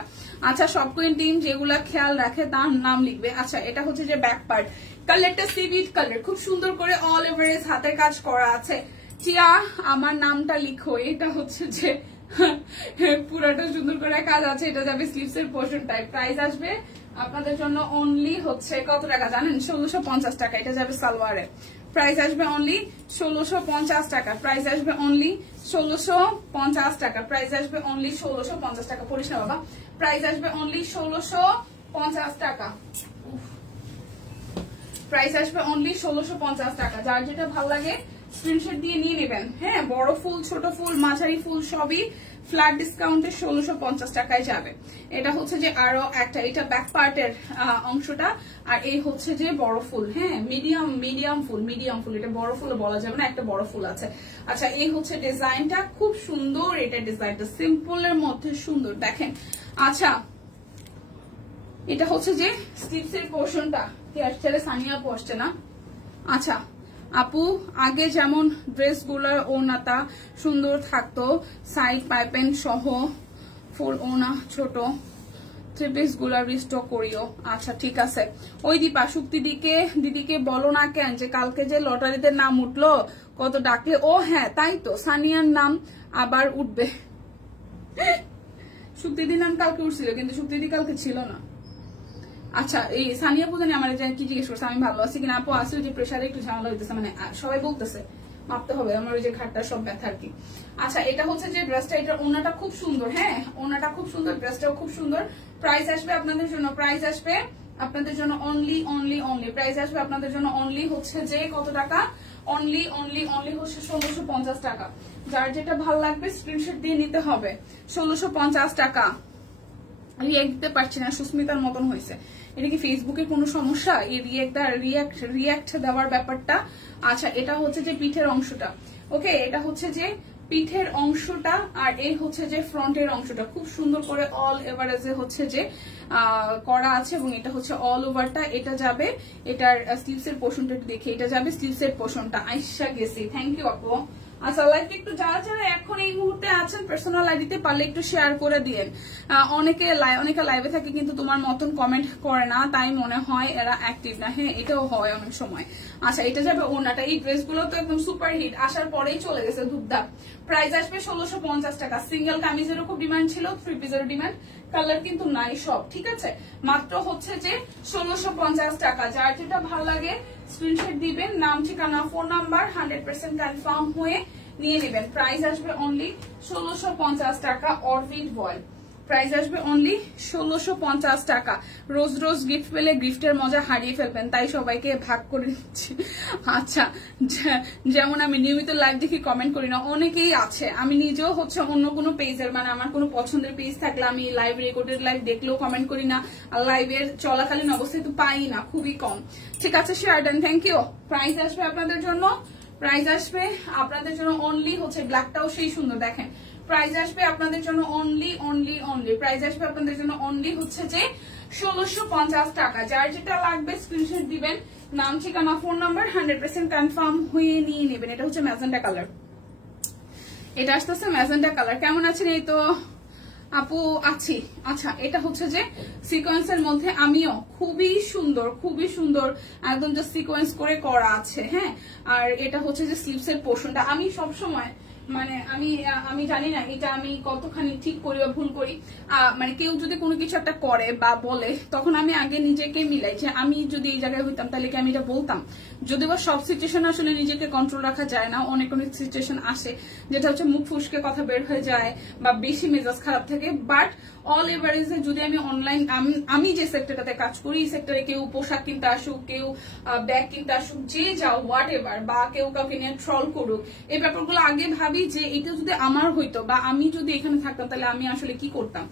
আচ্ছা সব কুইন টিম যেগুলা খেয়াল রাখে তার নাম লিখবে। আচ্ছা এটা হচ্ছে যে ব্যাক পার্ট, কালারটা সিভিট কালার, খুব সুন্দর করে অল এভারেজ হাতের কাজ করা আছে। টিয়া আমার নামটা লিখো। এটা হচ্ছে যে পুরাটা সুন্দর করে কাজ আছে। এটা যাবে স্লিভস এর পোর্শনটাই। প্রাইস আসবে আপনাদের জন্য অনলি হচ্ছে কত টাকা জানেন? 1650 টাকা। এটা যাবে সালোয়ারে। প্রাইস আসবে অনলি 1650 টাকা। প্রাইস আসবে অনলি 1650 টাকা। প্রাইস আসবে অনলি 1650 টাকা। পড়িস না বাবা। প্রাইস আসবে অনলি 1650 টাকা। প্রাইস আসবে অনলি 1650 টাকা। যার যেটা ভালো লাগে স্ক্রিনশট দিয়ে নিয়ে নেবেন। হ্যাঁ বড় ফুল, ছোট ফুল, মাঝারি ফুল সবই ফ্ল্যাট ডিসকাউন্টে 1650 টাকায় যাবে। এটা হচ্ছে যে আরো একটা, এটা ব্যাক পার্টের অংশটা, আর এই হচ্ছে যে বড় ফুল। হ্যাঁ মিডিয়াম ফুল, এটা বড় ফুল বলা যাবে না, একটা বড় ফুল আছে। আচ্ছা এই হচ্ছে ডিজাইনটা, খুব সুন্দর। এটা ডিজাইনটা সিম্পলের মধ্যে সুন্দর, দেখেন। আচ্ছা এটা হচ্ছে যে স্লিভস এর পোর্শনটা। হেয়ার স্টাইলে সানিয়া আপু আসছে না? আচ্ছা আপু আগে যেমন ড্রেসগুলোর ওনাটা সুন্দর থাকতো, সাইড পাইপেন সহ ফুল ওনা, ছোট থ্রি পিস গুলা রিস্টক করিও। আচ্ছা ঠিক আছে। ওই দীপা শুক্তি দিদিকে বলো না কেন যে কালকে যে লটারিতে নাম উঠলো, কত ডাকলে। ও হ্যাঁ তাই তো, সানিয়ার নাম আবার উঠবে। শুক্তিদির নাম কালকে উঠছিল, কিন্তু শুক্তিদি কালকে ছিল না। আচ্ছা এই সানিয়া পূজানি আমার কি জিজ্ঞেস করছে আমি ভালো আছি কিনা। আপু আসলে যে প্রেশারে একটু ঝামেলা হইতেছে, মানে সবাই বলতেছে মাপতে হবে আমার ওই যে ঘাটটা সব ব্যথা আর কি। আচ্ছা এটা হচ্ছে যে ড্রেসটা, এটা ওনাটা খুব সুন্দর। হ্যাঁ ওনাটা খুব সুন্দর, ড্রেসটাও খুব সুন্দর। প্রাইস আসবে আপনাদের জন্য, প্রাইস আসবে আপনাদের জন্য অনলি প্রাইস আসবে আপনাদের জন্য অনলি হচ্ছে যে কত টাকা? অনলি হচ্ছে 1650 টাকা। যার যেটা ভালো লাগবে স্ক্রিনশট দিয়ে নিতে হবে। 1650 টাকা। রিয়াক্ট দিতে পারছি না, সুস্মিতার মতন হয়েছে। এটা কি ফেসবুকে কোনো সমস্যা এই রিয়াক্ট দেওয়ার ব্যাপারটা? আচ্ছা এটা হচ্ছে যে পিঠের অংশটা। ওকে এটা হচ্ছে যে পিঠের অংশটা, আর এই হচ্ছে যে ফ্রন্টের অংশটা খুব সুন্দর করে অল এভারেজে হচ্ছে যে করা আছে, এবং এটা হচ্ছে অল ওভারটা। এটা যাবে এটার স্লিভস এর পোর্শনটা দেখে, এটা যাবে স্লিভস এর পোর্শনটা। আইসা গেছি, থ্যাংক ইউ আপু। আচ্ছা লাইভে একটু যারা যারা এখন এই মুহূর্তে আছেন পার্সোনাল আইডিতে পারলে একটু শেয়ার করে দিয়েন। অনেকে লাইভে থাকে কিন্তু তোমার মতন কমেন্ট করে না, তাই মনে হয় এরা অ্যাক্টিভ না। হ্যাঁ এটাও হয় অনেক সময়। আচ্ছা এটা যাবে ওনাটা। এই ড্রেসগুলো তো একদম সুপার হিট, আসার পরেই চলে গেছে ধুপধাপ। প্রাইস আসবে 1650 টাকা। সিঙ্গেল কামিজেরও খুব ডিমান্ড ছিল, থ্রি পিসেরও ডিমান্ড, কালার কিন্তু নাই সব, ঠিক আছে। মাত্র হচ্ছে যে 1650 টাকা। যার যেটা ভালো লাগে স্ক্রিনশট দিবেন, নাম ঠিকানা ফোন নাম্বার 100% কনফার্ম হয়ে নিয়ে নেবেন। প্রাইস আসবে অনলি 1650 টাকা। Orbit voile. প্রাইস আসবে অনলি 1650 টাকা। রোজ গিফট পেলে গিফটের মজা হারিয়ে ফেলবেন, তাই সবাইকে ভাগ করে দিচ্ছি। আচ্ছা যেমন আমি নিয়মিত লাইভ দেখি, কমেন্ট করি না, অনেকেই আছে। আমি নিজেও হচ্ছে অন্য কোনো পেজের, মানে আমার কোনো পছন্দের পেজ থাকলে আমি লাইভ রেকর্ডেড লাইভ দেখলেও কমেন্ট করি না, আর লাইভের চলাকালীন অবস্থায় তো পাই না, খুবই কম। ঠিক আছে শেয়ার দেন, থ্যাংক ইউ। প্রাইস আসবে আপনাদের জন্য, প্রাইস আসবে আপনাদের জন্য অনলি হচ্ছে ব্ল্যাকটাও সেই সুন্দর, দেখেন। প্রাইস আসবে আপনাদের জন্য অনলি প্রাইস আসবে আপনাদের জন্য অনলি হচ্ছে যে 1650 টাকা। যার যেটা লাগবে স্ক্রিনশট দিবেন, নাম ঠিকানা ফোন নাম্বার 100% কনফার্ম হয়ে নিয়ে নেবেন। এটা হচ্ছে ম্যাজেন্টা কালার, এটা আসতেছে ম্যাজেন্টা কালার। কেমন আছেন? এই তো আপু আছি। আচ্ছা এটা হচ্ছে যে সিকোয়েন্সের মধ্যে, আমিও খুবই সুন্দর একদম যে সিকোয়েন্স করে করা আছে। হ্যাঁ আর এটা হচ্ছে যে স্লিভস এর পোর্শনটা। আমি সব সময় মানে আমি জানি না এটা আমি কতখানি ঠিক করি বা ভুল করি, মানে কেউ যদি কোনো কিছু একটা করে বা বলে, তখন আমি আগে নিজেকে মিলাই যে আমি যদি এই জায়গায় হইতাম তাহলে কি আমি এটা বলতাম। যদিও বা সব সিচুয়েশন আসলে নিজেকে কন্ট্রোল রাখা যায় না, অনেক সিচুয়েশন আসে যেটা হচ্ছে মুখ ফুসকে কথা বের হয়ে যায় বা বেশি মেজাজ খারাপ থাকে। বাট অল এভারেজে যদি আমি অনলাইন, আমি যে সেক্টরটাতে কাজ করি এই সেক্টরে কেউ পোশাক কিনতে আসুক, কেউ ব্যাগ কিনতে আসুক, যে যাও হোয়াট এভার, বা কেউ কাউকে নিয়ে ট্রল করুক, এই ব্যাপারগুলো আগে ভাবি যে এটা যদি আমার হইতো বা আমি যদি এখানে থাকতাম তাহলে আমি আসলে কি করতাম।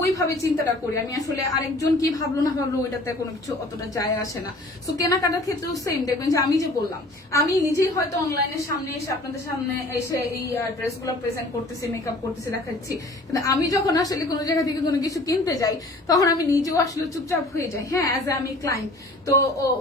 ওইভাবে চিন্তাটা করি আমি। আসলে আরেকজন কি ভাবলো না ভাবলো ওইটাতে কোনো কিছু অতটা যায় আসে না। সো কেনাকাটার ক্ষেত্রেও সেম, দেখবেন যে আমি যে বললাম আমি নিজেই হয়তো অনলাইনের সামনে এসে আপনাদের সামনে এসে এই ড্রেসগুলো প্রেজেন্ট করতেছি, মেকআপ করতেছি, দেখাচ্ছি, কিন্তু আমি যখন আসলে কোনো জায়গা থেকে কোনো কিছু কিনতে যাই তখন আমি নিজেও আসলে চুপচাপ হয়ে যাই। হ্যাঁ, অ্যাজ আমি ক্লায়েন্ট, তো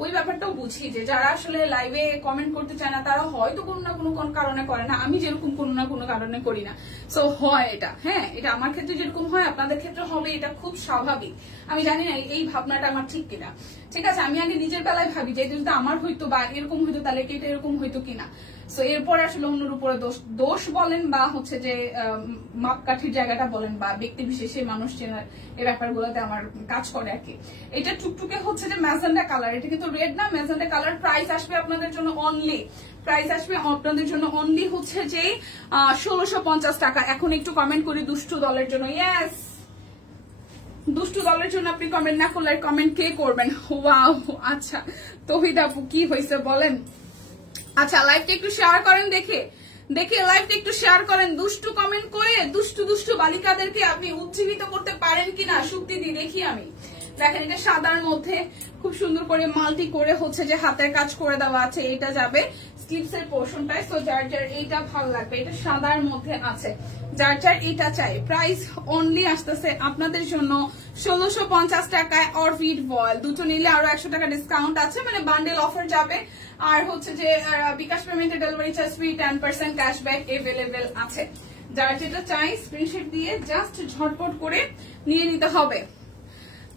ওই ব্যাপারটাও বুঝি যে যারা আসলে লাইভে কমেন্ট করতে চায় না তারা হয়তো কোনো না কোনো কারণে করে না, আমি যেরকম কোনো না কোনো কারণে করি না। সো হয় এটা, হ্যাঁ, এটা আমার ক্ষেত্রে যেরকম হয় আপনাদের ক্ষেত্রে হবে, এটা খুব স্বাভাবিক। আমি জানি না এই ভাবনাটা আমার ঠিক কিনা। ঠিক আছে, আমি আগে নিজের বেলায় ভাবি যে যদি আমার হইতো বা এরকম হইতো তাহলে কি এটা এরকম হইতো কিনা। সো এরপরে আসলে অন্যের উপরে দোষ বলেন বা হচ্ছে যে মাপকাঠির জায়গাটা বলেন বা ব্যক্তি বিশেষে মানুষ চেনার এই ব্যাপারগুলোতে আমার কাজ করে আর কি। এটা টুকটুকে হচ্ছে যে ম্যাজেন্ডা কালার, এটা কিন্তু রেড না, ম্যাজেন্ডা কালার। প্রাইস আসবে আপনাদের জন্য অনলি হচ্ছে যে 1650 টাকা। এখন একটু কমেন্ট করি দুষ্টু দলের জন্য। ইয়েস, দুষ্টু দলের জন্য আপনি কমেন্ট না করলে কমেন্ট কে করবেন? ওয়াও, আচ্ছা তৌহিদ আপু কি হয়েছে বলেন? আচ্ছা, লাইভটা একটু শেয়ার করেন, দেখে লাইভটা একটু শেয়ার করেন। দুষ্টু কমেন্ট করে দুষ্টু বালিকাদেরকে আপনি উজ্জীবিত করতে পারেন কিনা শুক্তি দিয়ে দেখি আমি। দেখেন, এটা সাদার মধ্যে খুব সুন্দর করে মাল্টি করে হচ্ছে যে হাতের কাজ করে দেওয়া আছে। এটা যাবে স্লিভস এর পোর্শনটায়। সো যার এইটা ভালো লাগবে, এটা সাদার মধ্যে আছে, যার এটা চাই। প্রাইস অনলি আসতেছে আপনাদের জন্য 1650 টাকায়। অরবিট ভয়েল দুটো নিলে আরো 100 টাকা ডিসকাউন্ট আছে, মানে বান্ডেল অফার যাবে। আর হচ্ছে যে বিকাশ পেমেন্টে delivery charge free, 10% cashback available আছে। যার যেটা চাই স্ক্রিনশট দিয়ে জাস্ট ঝটপট করে নিয়ে নিতে হবে।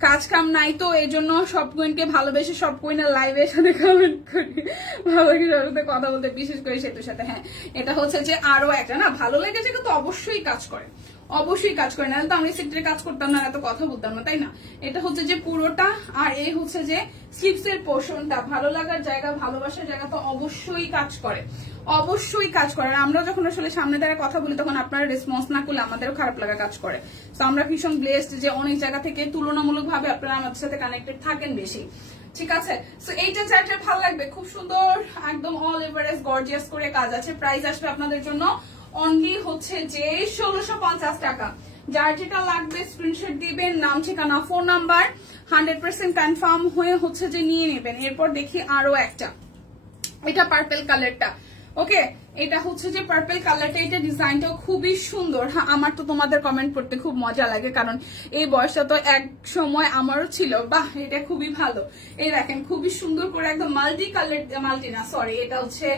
কাজ কাম নাই তো এই জন্য সব কুইনকে ভালোবেসে সব কুইনের লাইভের সাথে কমেন্ট করি, ভালো সাথে কথা বলতে, বিশেষ করে সেতুর সাথে। হ্যাঁ, এটা হচ্ছে যে আরো একটা না ভালো লেগেছে, কিন্তু অবশ্যই কাজ করে, নাহলে তো আমি সেক্টরে কাজ করতাম না, এত কথা বলতাম না, তাই না? এটা হচ্ছে যে পুরোটা, আর এই হচ্ছে যে স্লিভস এর পোর্শনটা। ভালো লাগার জায়গা, ভালোবাসার জায়গা তো অবশ্যই কাজ করে। আমরা যখন আসলে সামনে দাঁড়িয়ে কথা বলি তখন আপনারা রেসপন্স না করলে আমাদেরও খারাপ লাগা কাজ করে। তো আমরা ভীষণ ব্লেসড যে অনেক জায়গা থেকে তুলনামূলক ভাবে আপনারা আমাদের সাথে কানেক্টেড থাকেন বেশি। ঠিক আছে, সো এইটা চারটা ভালো লাগবে, খুব সুন্দর একদম অল এভারেজ গর্জিয়াস করে কাজ আছে। প্রাইস আসবে আপনাদের জন্য অনলি হচ্ছে যে 1650 টাকা। যার যেটা লাগবে স্ক্রিনশট দিবেন, নাম, ঠিকানা, ফোন নাম্বার 100% কনফার্ম হয়ে হচ্ছে যে নিয়ে নেবেন। এরপর দেখি আরো একটা, এটা পার্পল কালারটা। ওকে, এটা হচ্ছে যে পার্পল কালারটা, এটা ডিজাইনটাও খুবই সুন্দর। হ্যাঁ, আমার তো তোমাদের কমেন্ট পড়তে খুব মজা লাগে, কারণ এই বয়সটা তো এক সময় আমারও ছিল। বাহ, এটা খুবই ভালো। এই দেখেন খুবই সুন্দর করে একদম এটা হচ্ছে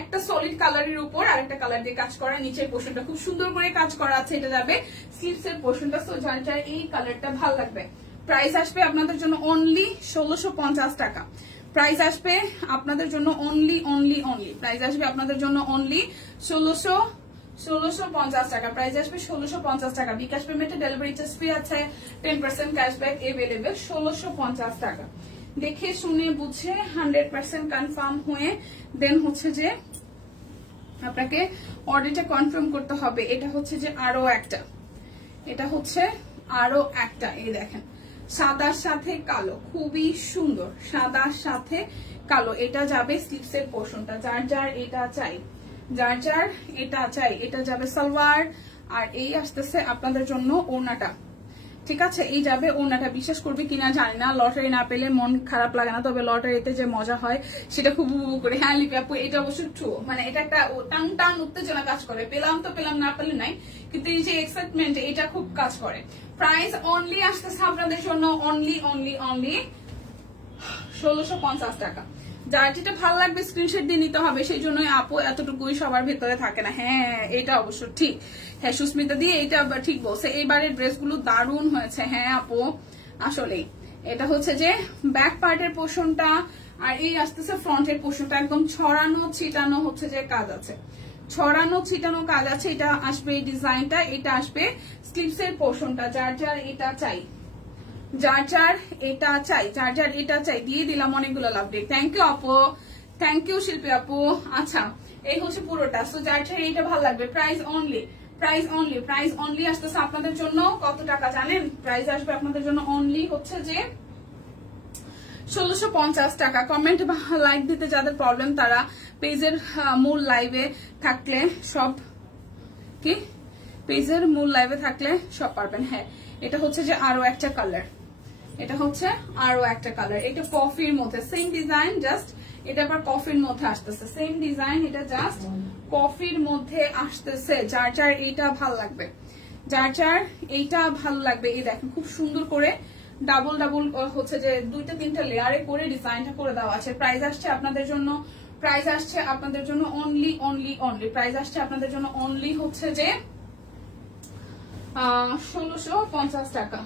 একটা সলিড কালারের উপর আরেকটা কালার দিয়ে কাজ করা। নিচের পোর্শনটা খুব সুন্দর করে কাজ করা আছে, এটা যাবে স্লিভস এর পোর্শনটা। সো যার এই কালারটা ভালো লাগবে। প্রাইস আসবে আপনাদের জন্য অনলি 1650 টাকা। প্রাইস আসবে আপনাদের জন্য অনলি প্রাইস আসবে আপনাদের জন্য অনলি 1650 টাকা। প্রাইস আসবে 1650 টাকা। বিকাশ পেমেন্টে ডেলিভারি চার্জ ফ্রি আছে, 10% ক্যাশব্যাক এভেলেবেল। 1650 টাকা। দেখে শুনে বুঝে 100% কনফার্ম হয়ে দেন হচ্ছে যে আপনাকে অর্ডারটা কনফার্ম করতে হবে। এটা হচ্ছে যে আরো একটা, এই দেখেন সাদার সাথে কালো, খুবই সুন্দর, সাদার সাথে কালো। এটা যাবে স্লিভস এর পোর্শনটা। যার এটা চাই, এটা যাবে সালোয়ার। আর এই আসতেছে আপনাদের জন্য ওড়নাটা। ঠিক আছে, এই যাবে ওড়নাটা। বিশ্বাস করবে কিনা জানি না, লটারি না পেলে মন খারাপ লাগে না, তবে লটারিতে যে মজা হয় সেটা খুব উপভোগ করে। হ্যাঁ লিপি আপু, এটা অবশ্য ট্রু, মানে এটা একটা টান উত্তেজনা কাজ করে। পেলাম তো পেলাম, না পেলে নাই, কিন্তু এই যে এক্সাইটমেন্ট, এটা খুব কাজ করে। প্রাইস অনলি আসতেছে আপনাদের জন্য অনলি 1650 টাকা। যার যেটা ভালো লাগবে স্ক্রিনশট দিয়ে নিতে হবে। সেই জন্যই আপু এতটুকুই সবার ভেতরে থাকে না। হ্যাঁ, এটা অবশ্য ঠিক। হ্যাঁ, সুস্মিতা দিয়ে এটা ঠিক বলছে, এইবারের ড্রেসগুলো দারুণ হয়েছে। হ্যাঁ আপু, আসলেই এটা হচ্ছে যে ব্যাক পার্টের পোর্শনটা, আর এই আসতেছে ফ্রন্টের পোর্শনটা। একদম ছড়ানো ছিটানো হচ্ছে যে কাজ আছে, এটা আসবে এই ডিজাইনটা। এটা আসবে স্লিভস এর পোর্শনটা। যার এটা চাই দিয়ে দিলাম অনেকগুলো লাভ ডে। থ্যাংক ইউ আপু, থ্যাংক ইউ শিল্পী আপু। আচ্ছা, এই হচ্ছে পুরোটা। সো যার এইটা ভালো লাগবে। প্রাইস অনলি আসতেছে আপনাদের জন্য কত টাকা জানেন? প্রাইস আসবে আপনাদের জন্য অনলি হচ্ছে যে 1650 টাকা। কমেন্ট বা লাইক দিতে যাদের প্রবলেম তারা পেজের মূল লাইভে থাকলে পেজের মূল লাইভে থাকলে সব পারবেন। হ্যাঁ, এটা হচ্ছে যে আরো একটা কালার, এটা হচ্ছে আরো একটা কালার, এটা কফির মধ্যে সেম ডিজাইন, জাস্ট এটা আবার কফির মধ্যে আসতেছে, সেম ডিজাইন, এটা জাস্ট কফির মধ্যে আসতেছে। যার যার এইটা ভাল লাগবে, যার যার এইটা ভালো লাগবে, এই দেখেন খুব সুন্দর করে ডাবল ডাবল হচ্ছে যে 2-3টা লেয়ারে করে ডিজাইনটা করে দেওয়া আছে। প্রাইস আসছে আপনাদের জন্য, প্রাইস আসছে আপনাদের জন্য অনলি অনলি অনলি, প্রাইস আসছে আপনাদের জন্য অনলি হচ্ছে যে 1650 টাকা।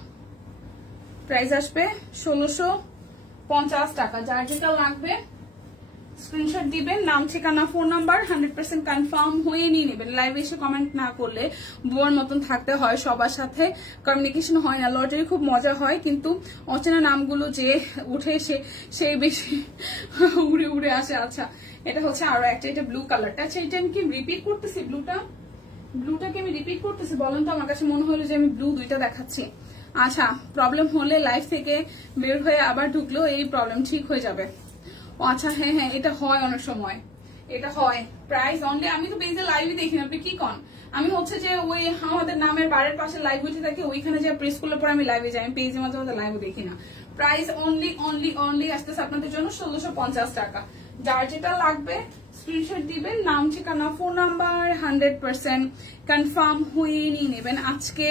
প্রাইস আসবে 1650 টাকা। যার যেটা লাগবে স্ক্রিনশট দিবেন, নাম ঠিকানা ফোন নাম্বার 100% কনফার্ম হয়ে নিয়ে নেবেন। লাইভে এসে কমেন্ট না করলে বুয়ার মতন থাকতে হয়, সবার সাথে কমিউনিকেশন হয় না। লটারি খুব মজা হয়, কিন্তু অচেনা নামগুলো যে উঠে সেই বেশি উড়ে উড়ে আসে। আচ্ছা, এটা হচ্ছে আরো একটা, এটা ব্লু কালারটা। আচ্ছা, এটা আমি কি রিপিট করতেছি? ব্লুটাকে আমি রিপিট করতেছি বলেন তো? আমার কাছে মনে হলো যে আমি ব্লু দুইটা দেখাচ্ছি। আচ্ছা, প্রবলেম হলে লাইভ থেকে বের হয়ে আবার ঢুকলেও এই প্রবলেম ঠিক হয়ে যাবে। আচ্ছা, হ্যাঁ হ্যাঁ, এটা হয় অনেক সময়, এটা হয়। প্রাইস অনলি, আমি তো পেজে লাইভই দেখি না, আপনি কি কন? আমি হচ্ছে যে ওই আমাদের নামের বারের পাশে লাইভ উঠে থাকে, ওইখানে যে প্রেস করলে পরে আমি লাইভে যাই, আমি পেজে মাঝে মাঝে লাইভও দেখি না। প্রাইস অনলি অনলি অনলি আসতেছে আপনাদের জন্য 1650 টাকা। যার যেটা লাগবে স্ক্রিনশট দিবেন, নাম ঠিকানা ফোন নাম্বার 100% কনফার্ম হয়ে নিয়ে নেবেন। আজকে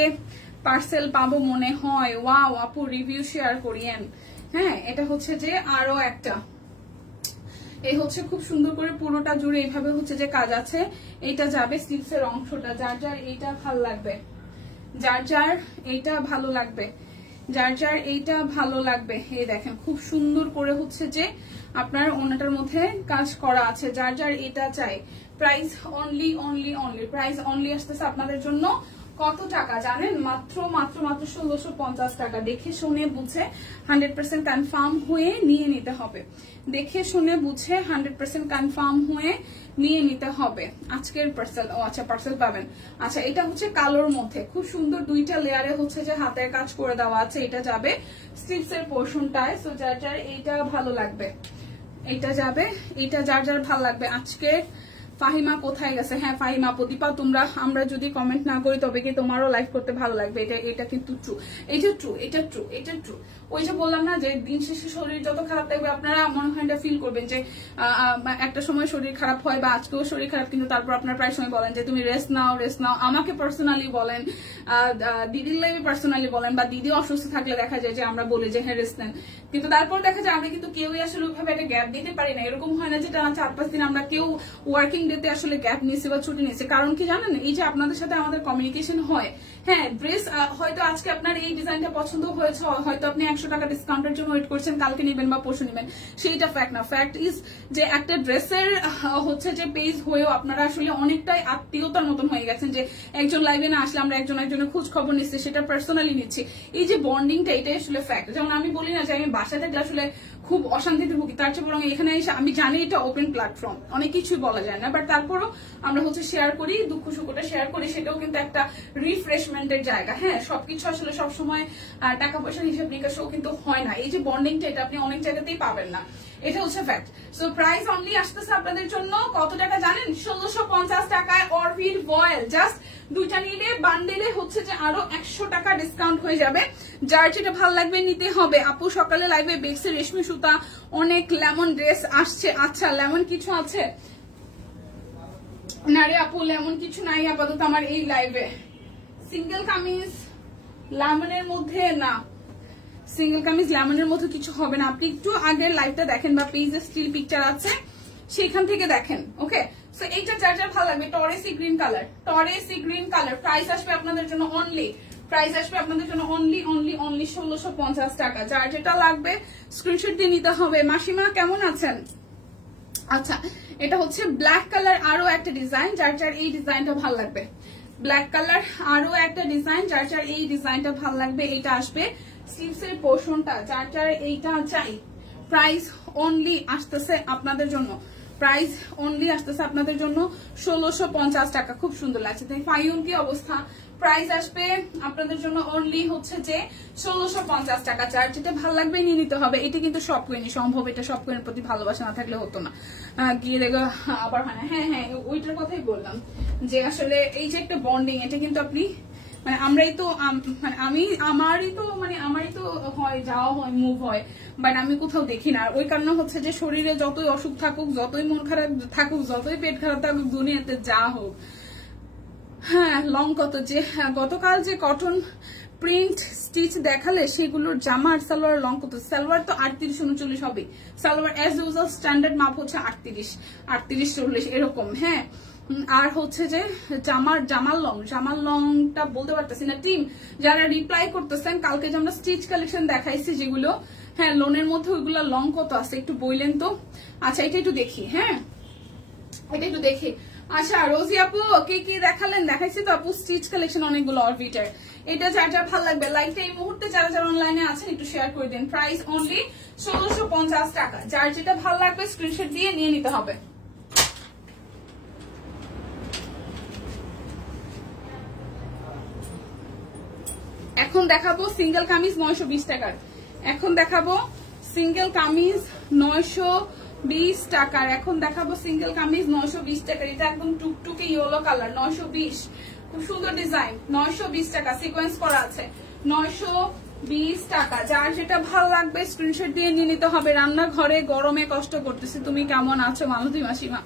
পার্সেল পাবো মনে হয়। ওয়াও আপু, রিভিউ শেয়ার করিয়েন। হ্যাঁ, এটা হচ্ছে যে আরো একটা, এই হচ্ছে খুব সুন্দর করে পুরোটা জুড়ে এইভাবে হচ্ছে যে কাজ আছে। এইটা যাবে স্লিভসের অংশটা। যার যার এইটা ভালো লাগবে, যার যার এইটা ভালো লাগবে, যার যার এইটা ভালো লাগবে, এই দেখেন খুব সুন্দর করে হচ্ছে যে আপনার ওনাটার মধ্যে কাজ করা আছে। যার যার এটা চাই, price only only only, price only আসতেছে আপনাদের জন্য কত টাকা জানেন? মাত্র মাত্র মাত্র 1650 টাকা। দেখে শুনে বুঝে 100% কনফার্ম হয়ে নিয়ে নিতে হবে, দেখে শুনে বুঝে 100% কনফার্ম হয়ে নিয়ে নিতে হবে আজকের পার্সেল। ও আচ্ছা, পার্সেল পাবেন। আচ্ছা, এটা হচ্ছে কালোর মধ্যে খুব সুন্দর 2টা লেয়ারে হচ্ছে যে হাতের কাজ করে দেওয়া আছে। এটা যাবে স্লিভসের পোর্শনটায়। সো যার যার এইটা ভালো লাগবে, এটা যাবে, এটা যার যার ভালো লাগবে। আজকে ফাহিমা কোথায় গেছে? হ্যাঁ, ফাহিমা প্রদীপা, তোমরা আমরা যদি কমেন্ট না করি তবে কি তোমারও লাইভ করতে ভালো লাগবে। এটা কিন্তু ট্রু, এটা ট্রু, এটা ট্রু, এটা ট্রু। ওই যে বললাম না যে দিন শেষে শরীর যত খারাপ থাকবে আপনারা মনে হয় এটা ফিল করবেন যে একটা সময় শরীর খারাপ হয়, বা আজকেও শরীর খারাপ, কিন্তু তারপর আপনারা প্রায় সময় বলেন যে তুমি রেস্ট নাও, রেস্ট নাও। আমাকে পার্সোনালি বলেন, দিদির লাইভে পার্সোনালি বলেন, বা দিদি অসুস্থ থাকলে দেখা যায় যে আমরা বলি যে হ্যাঁ রেস্ট নেন, কিন্তু তারপর দেখা যায় আমরা কিন্তু কেউই আসলে ওইভাবে একটা গ্যাপ দিতে পারি না। এরকম হয় না যে টানা 4-5 দিন আমরা কেউ ওয়ার্কিং ডেতে আসলে গ্যাপ নিয়েছে বা ছুটি নিয়েছে। কারণ কি জানেন? এই যে আপনাদের সাথে আমাদের কমিউনিকেশন হয়। হ্যাঁ, ড্রেস হয়তো আজকে আপনার এই ডিজাইনটা পছন্দ হয়েছে, হয়তো আপনি 100 টাকা ডিসকাউন্টের জন্য ওয়েট করছেন, কালকে নেবেন বা পরশু নেবেন, সেইটা ফ্যাক্ট না। ফ্যাক্ট ইজ যে একটা ড্রেসের হচ্ছে যে পেজ হয়েও আপনারা আসলে অনেকটাই আত্মীয়তার মতন হয়ে গেছেন, যে একজন লাইভে না আসলে আমরা একজন একজনের খোঁজ খবর নিচ্ছি, সেটা পার্সোনালি নিচ্ছি। এই যে বন্ডিংটা, এটাই আসলে ফ্যাক্ট। যেমন আমি বলি না যে আমি বাসা থেকে আসলে খুব অশান্তিতে ভুগি, তার চেয়ে বরং এখানে এসে আমি জানি এটা ওপেন প্ল্যাটফর্ম, অনেক কিছুই বলা যায় না, বাট তারপরও আমরা হচ্ছে শেয়ার করি, দুঃখ সুখটা শেয়ার করি, সেটাও কিন্তু একটা রিফ্রেশমেন্টের জায়গা। হ্যাঁ, সবকিছু আসলে সবসময় টাকা পয়সার হিসাব নিকাশও কিন্তু হয় না। এই যে বন্ডিংটা, এটা আপনি অনেক জায়গাতেই পাবেন না, এটা হচ্ছে ফ্যাক্ট। সো প্রাইস অনলি আসতেছে আপনাদের জন্য কত টাকা জানেন? 1650 টাকায় অরবিট ভয়েল। জাস্ট 2টা নিলে বান্ডেলে হচ্ছে যে আরো 100 টাকা ডিসকাউন্ট হয়ে যাবে। যার যেটা ভালো লাগবে নিতে হবে। আপু সকালে লাইভে বেক্সের রেশমি সুতা অনেক লেমন ড্রেস আসছে। আচ্ছা, লেমন কিছু আছে না রে আপু? লেমন কিছু নাই আপাতত আমার এই লাইভে। সিঙ্গেল কামিজ লেমনের মধ্যে না, সিঙ্গেল কামিজ লেমনের মধ্যে কিছু হবে না। আপনি একটু আগের লাইভটা দেখেন বা পেজে স্টিল পিকচার আছে সেখান থেকে দেখেন। ওকে, সো এইটা যার যার ভালো লাগবে, টরেসি গ্রিন কালার, টরেসি গ্রিন কালার। প্রাইস আসবে আপনাদের জন্য অনলি, প্রাইস আসবে আপনাদের জন্য অনলি অনলি অনলি 1650 টাকা। যার যেটা লাগবে স্ক্রিনশট দিয়ে নিতে হবে। মাসিমা কেমন আছেন? আচ্ছা, এটা হচ্ছে ব্ল্যাক কালার, আরো একটা ডিজাইন। যার যার এই ডিজাইনটা ভালো লাগবে, ব্ল্যাক কালার আরো একটা ডিজাইন, যার যার এই ডিজাইনটা ভালো লাগবে, এটা আসবে স্লিভসের পোর্শনটা। যার যার এইটা চাই, প্রাইস অনলি আসতেছে আপনাদের জন্য, প্রাইস অনলি আসতেছে আপনাদের জন্য 1650 টাকা। খুব সুন্দর লাগছে। তাই ফাইউন কি অবস্থা? প্রাইস আসবে আপনাদের জন্য অনলি হচ্ছে যে 1650 টাকা। যার যেটা ভালো লাগবে নিয়ে নিতে হবে। এটা কিন্তু সব কোয়েনি সম্ভব, এটা সব কোয়েনের প্রতি ভালোবাসা না থাকলে হতো না। গিয়ে দেখো আবার হয় না। হ্যাঁ হ্যাঁ ওইটার কথাই বললাম যে আসলে এই যে একটা বন্ডিং, এটা কিন্তু আপনি মানে আমরাই তো মানে আমারই তো হয়, যাওয়া হয়, মুভ হয়, বাট আমি কোথাও দেখি না। ওই কারণে হচ্ছে যে শরীরে যতই অসুখ থাকুক, যতই মন খারাপ থাকুক, যতই পেট খারাপ থাকুক, দুনিয়াতে যা হোক, হ্যাঁ লং কত যে গতকাল যে কটন প্রিন্ট স্টিচ দেখালে সেগুলোর জামা আর সালোয়ার লং কত? সালোয়ার তো 38-39 হবে। সালোয়ার অ্যাজ ইউজুয়াল স্ট্যান্ডার্ড মাপ হচ্ছে 38-40 এরকম। হ্যাঁ আর হচ্ছে যে জামার লংটা বলতে পারতেছি না। টিম যারা রিপ্লাই করতেছেন, কালকে যে আমরা স্টিচ কালেকশন দেখাইছি যেগুলো, হ্যাঁ লোনের মধ্যে ওইগুলো লং কত আছে একটু বললেন তো। আচ্ছা এটা একটু দেখি, হ্যাঁ এটা একটু দেখি। আচ্ছা রোজি আপু কি দেখালেন? দেখাইছি তো আপু স্টিচ কালেকশন অনেকগুলো অরবিটার। এটা যার যার ভালো লাগবে লাইকটা এই মুহূর্তে যারা যারা অনলাইনে আছেন একটু শেয়ার করে দিন। প্রাইস অনলি 1650 টাকা। যার যেটা ভালো লাগবে স্ক্রিনশট দিয়ে নিয়ে নিতে হবে। এখন দেখাবো সিঙ্গেল কামিজ 920 টাকার। এখন দেখাবো সিঙ্গেল কামিজ 920 টাকার। এখন দেখাবো সিঙ্গেল কামিজ 920 টাকার। এটা একদম টুকটুকে ইয়েলো কালার, 920, খুব সুন্দর ডিজাইন, 920 টাকা, সিকোয়েন্স করা আছে, 920 টাকা। যার যেটা ভালো লাগবে স্ক্রিনশট দিয়ে নিয়ে নিতে হবে। রান্নাঘরে গরমে কষ্ট করতেছি, তুমি কেমন আছো মালতী মাসিমা?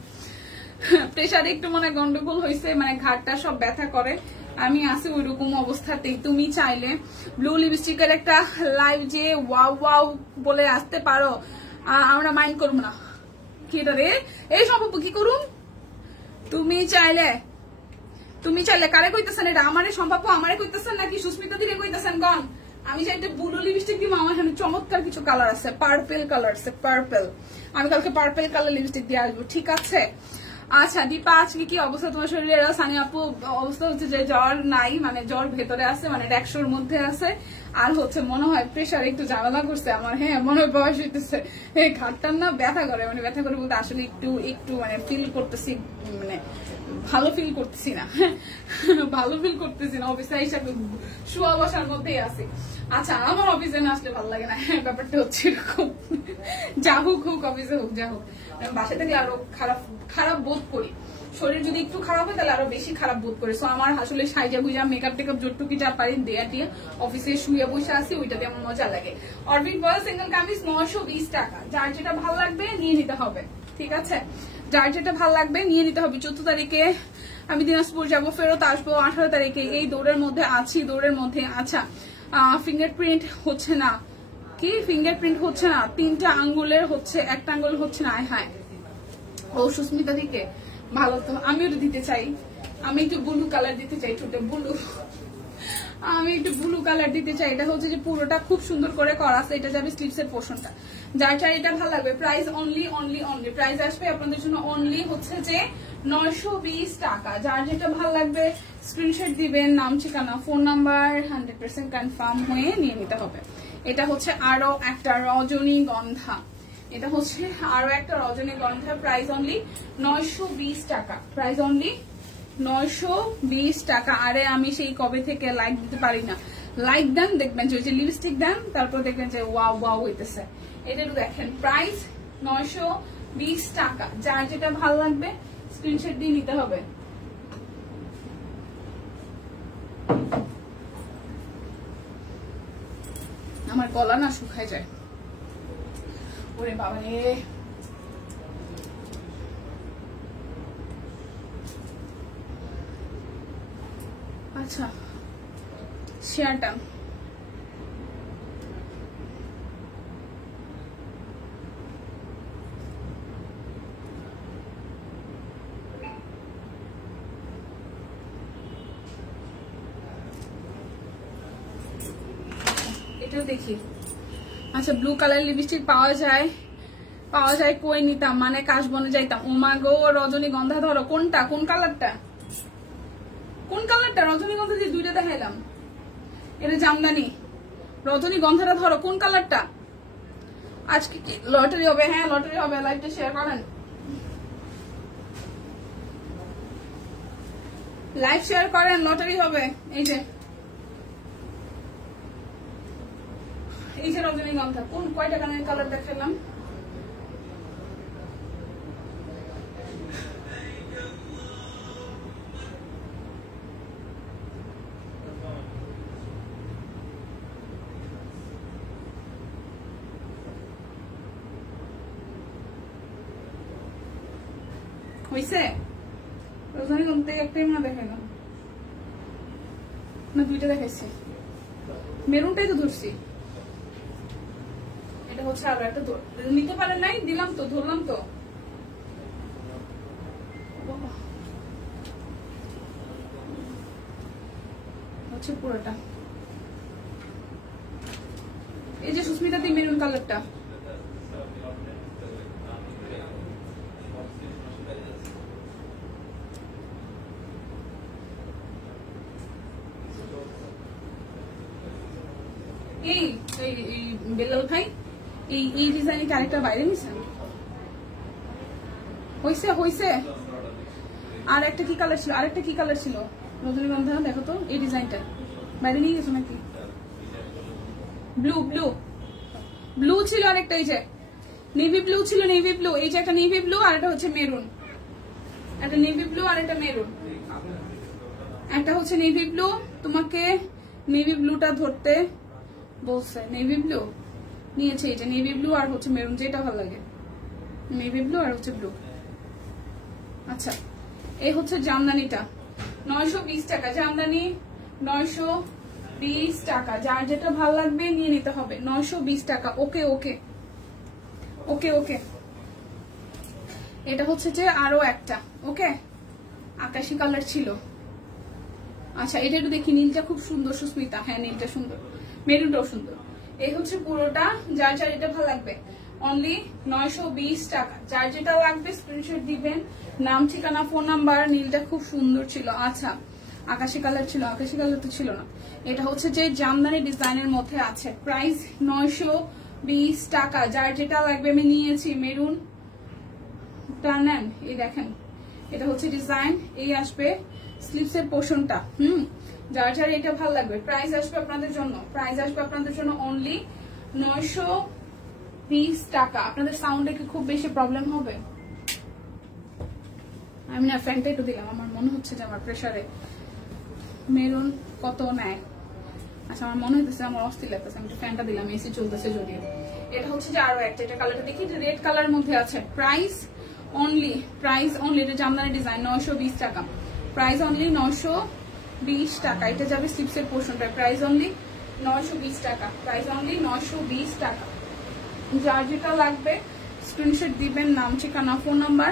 প্রেশারে একটু মনে গন্ডগোল হয়েছে, মানে ঘাটটা সব ব্যথা করে, আমি আছি ওই রকম অবস্থাতেই। তুমি চাইলে ব্লু লিপস্টিকের একটা লাইভ যে ওয়াও ওয়াও বলে আসতে পারো, আমরা মাইন্ড করবো না। কি রে এই সম্ভব কি করুন? তুমি চাইলে কারে কইতেছেন? এটা আমারে সম্ভব আমারে কইতেছেন নাকি সুস্মিতা দিকে কইতেছেন? গন আমি যে একটা ব্লু লিপস্টিক দিব, আমার এখানে চমৎকার কিছু কালার আছে, পার্পেল কালার আছে, পার্পেল। আমি কালকে পার্পেল কালার লিপস্টিক দিয়ে আসবো, ঠিক আছে? আচ্ছা দীপা আজকে কি অবস্থা তোমার শরীরে? সানি আপু অবস্থা হচ্ছে যে জ্বর নাই, মানে জ্বর ভেতরে আছে, মানে 100-র মধ্যে আছে। আর হচ্ছে মনে হয় প্রেশার একটু ঝামেলা করছে আমার। হ্যাঁ মনে হয় বয়স হইতেছে, ঘাটটার না ব্যথা করে, মানে ব্যথা করে বলতে আসলে একটু মানে ফিল করতেছি, মানে ভালো ফিল করতেছি না, ভালো ফিল করতেছি না। অফিসে হিসাবে শোয়া বসার মধ্যেই আছে। আচ্ছা আমার অফিসে না আসলে ভালো লাগে না, ব্যাপারটা হচ্ছে এরকম। যা হোক অফিসে হোক, যা হোক বাসা থেকে আরো খারাপ বোধ করি। শরীর যদি একটু খারাপ হয় তাহলে আরো বেশি খারাপ বোধ করে। সো আমার আসলে সাইজা গুজা মেকআপ টেকআপ যতটুকু যা পারি দেয়া টিয়া অফিসে শুয়ে বসে আসি, ওইটাতে আমার মজা লাগে। অরবিট বয় সিঙ্গেল কামিজ 920 টাকা। যার যেটা ভালো লাগবে নিয়ে নিতে হবে, ঠিক আছে? যার যেটা ভালো লাগবে নিয়ে নিতে হবে। 14 তারিখে আমি দিনাজপুর যাবো, ফেরত আসবো 18 তারিখে। এই দৌড়ের মধ্যে আছি, দৌড়ের মধ্যে। আচ্ছা ফিঙ্গারপ্রিন্ট হচ্ছে না, কি ফিঙ্গারপ্রিন্ট হচ্ছে না? 3টা আঙ্গুলের হচ্ছে, একটা আঙ্গুল হচ্ছে না। হ্যাঁ ও সুস্মিতা দিকে ভালো তো, আমিও দিতে চাই। আমি একটু ব্লু কালার দিতে চাই, ঠোঁটে ব্লু, আমি একটু ব্লু কালার দিতে চাই। এটা হচ্ছে যে পুরোটা খুব সুন্দর করে করা আছে, এটা যাবে স্লিভসের পোর্শনটা। যার যার এটা ভালো লাগবে প্রাইস অনলি প্রাইস আসবে আপনাদের জন্য অনলি হচ্ছে যে 920 টাকা। যার যেটা ভালো লাগবে স্ক্রিনশট দিবেন, নাম ঠিকানা ফোন নাম্বার 100% কনফার্ম হয়ে নিয়ে নিতে হবে। এটা হচ্ছে আরো একটা রজনীগন্ধা, এটা হচ্ছে আরো একটা রজনীগন্ধা। প্রাইস অনলি 920 টাকা, প্রাইস অনলি 920 টাকা। আরে আমি সেই কবে থেকে লাইক দিতে পারি না। লাইক দেন, দেখবেন যে লিপস্টিক দেন, তারপর দেখবেন যে ওয়াও ওয়াও হইতেছে। এটা একটু দেখেন, প্রাইস 920 টাকা। যার যেটা ভালো লাগবে স্ক্রিনশট দিয়ে নিতে হবে। আমার গলা না শুকায় যায়, ওরে বাবা রে। আচ্ছা শেয়ারটা এটাও দেখি। আচ্ছা ব্লু কালার লিপস্টিক পাওয়া যায় কই নিতাম, মানে কাশবনে যাইতাম। ওমা গো রজনীগন্ধা ধরো, কোনটা, কোন কালারটা রজনীগন্ধা দিয়ে দুইটা দেখাইলাম। এটা জামদানি, রজনীগন্ধাটা ধরো, কোন কালারটা? আজকে কি লটারি হবে? হ্যাঁ লটারি হবে, লাইভটা শেয়ার করেন। লাইভ শেয়ার করেন, লটারি হবে। এই যে রজনীগন্ধা, কোন কয়টা কানের কালার দেখালাম? হইছে রজনীগন্ধা একটাই মনে দেখাইলাম না, দুইটা দেখাইছি। মেরুনটাই তো ধরছি। এটা হচ্ছে আরো একটা নিতে পারেন নাই, দিলাম তো, ধরলাম তো। হচ্ছে পুরোটা। এই যে সুস্মিতা দি মেরুন কালারটা, এই বেলাল ভাই এই ডিজাইনের ক্যারেক্টার বাইরে নিছেন? হইছে হইছে। আর একটা কি কালার ছিল, আরেকটা কি কালার ছিল রজনীগন্ধা? দেখো তো এই ডিজাইনটা বাইরে নিয়ে গেছো নাকি? ব্লু ব্লু ব্লু ছিল আরেকটা, এই যে নেভি ব্লু ছিল, নেভি ব্লু। এই যে একটা নেভি ব্লু আর একটা হচ্ছে মেরুন, একটা নেভি ব্লু আর একটা মেরুন। একটা হচ্ছে নেভি ব্লু, তোমাকে নেভি ব্লুটা ধরতে বলছে। নেভি ব্লু নিয়েছে, এই যে নেভি ব্লু আর হচ্ছে মেরুন, যেটা ভালো লাগে। নেভি ব্লু আর হচ্ছে ব্লু। আচ্ছা, এই হচ্ছে জামদানিটা 920 টাকা। জামদানি 920 টাকা। যার যেটা ভালো লাগবে নিয়ে নিতে হবে। 920 টাকা। ওকে ওকে ওকে ওকে। এটা হচ্ছে যে আরো একটা ওকে আকাশি কালার ছিল। আচ্ছা, এটা একটু দেখি। নীলটা খুব সুন্দর সুস্মিতা। হ্যাঁ, নীলটা সুন্দর, মেরুনটাও সুন্দর। এই হচ্ছে পুরোটা। যার যার এটা ভালো লাগবে অনলি 920 টাকা। যার যেটা লাগবে স্ক্রিনশট দিবেন, নাম, ঠিকানা, ফোন নাম্বার। নীলটা খুব সুন্দর ছিল। আচ্ছা, আকাশি কালার ছিল, আকাশি কালার তো ছিল না। এটা হচ্ছে যে জামদানি ডিজাইনের মধ্যে আছে। প্রাইস 920 টাকা। যার যেটা লাগবে আমি নিয়েছি। মেরুন নেন। এই দেখেন, এটা হচ্ছে ডিজাইন। এই আসবে স্লিভসের পোর্শনটা। যার যার এটা ভালো লাগবে। প্রাইস আসবে আপনাদের জন্য, প্রাইস আসবে আপনাদের জন্য অনলি 920 টাকা। আপনাদের সাউন্ডে কি খুব বেশি প্রবলেম হবে? আমি না ফ্যানটা একটু দিলাম, আমার মনে হচ্ছে যে আমার প্রেসারে মেরুন কত নেয়। আচ্ছা, আমার মনে হইতেছে আমার অস্থির লাগতেছে, আমি একটু ফ্যানটা দিলাম, এসি চলতেছে যদিও। এটা হচ্ছে যে আরো একটা, এটা কালারটা দেখি, রেড কালার মধ্যে আছে। প্রাইস অনলি এটা জামদানি ডিজাইন 920 টাকা। প্রাইস অনলি 920 টাকা। এটা যাবে স্লিপসের পোর্শনটা। প্রাইস অনলি 920 টাকা। প্রাইস অনলি 920 টাকা। যার যেটা লাগবে স্ক্রিনশট দিবেন, নাম, ঠিকানা, ফোন নাম্বার।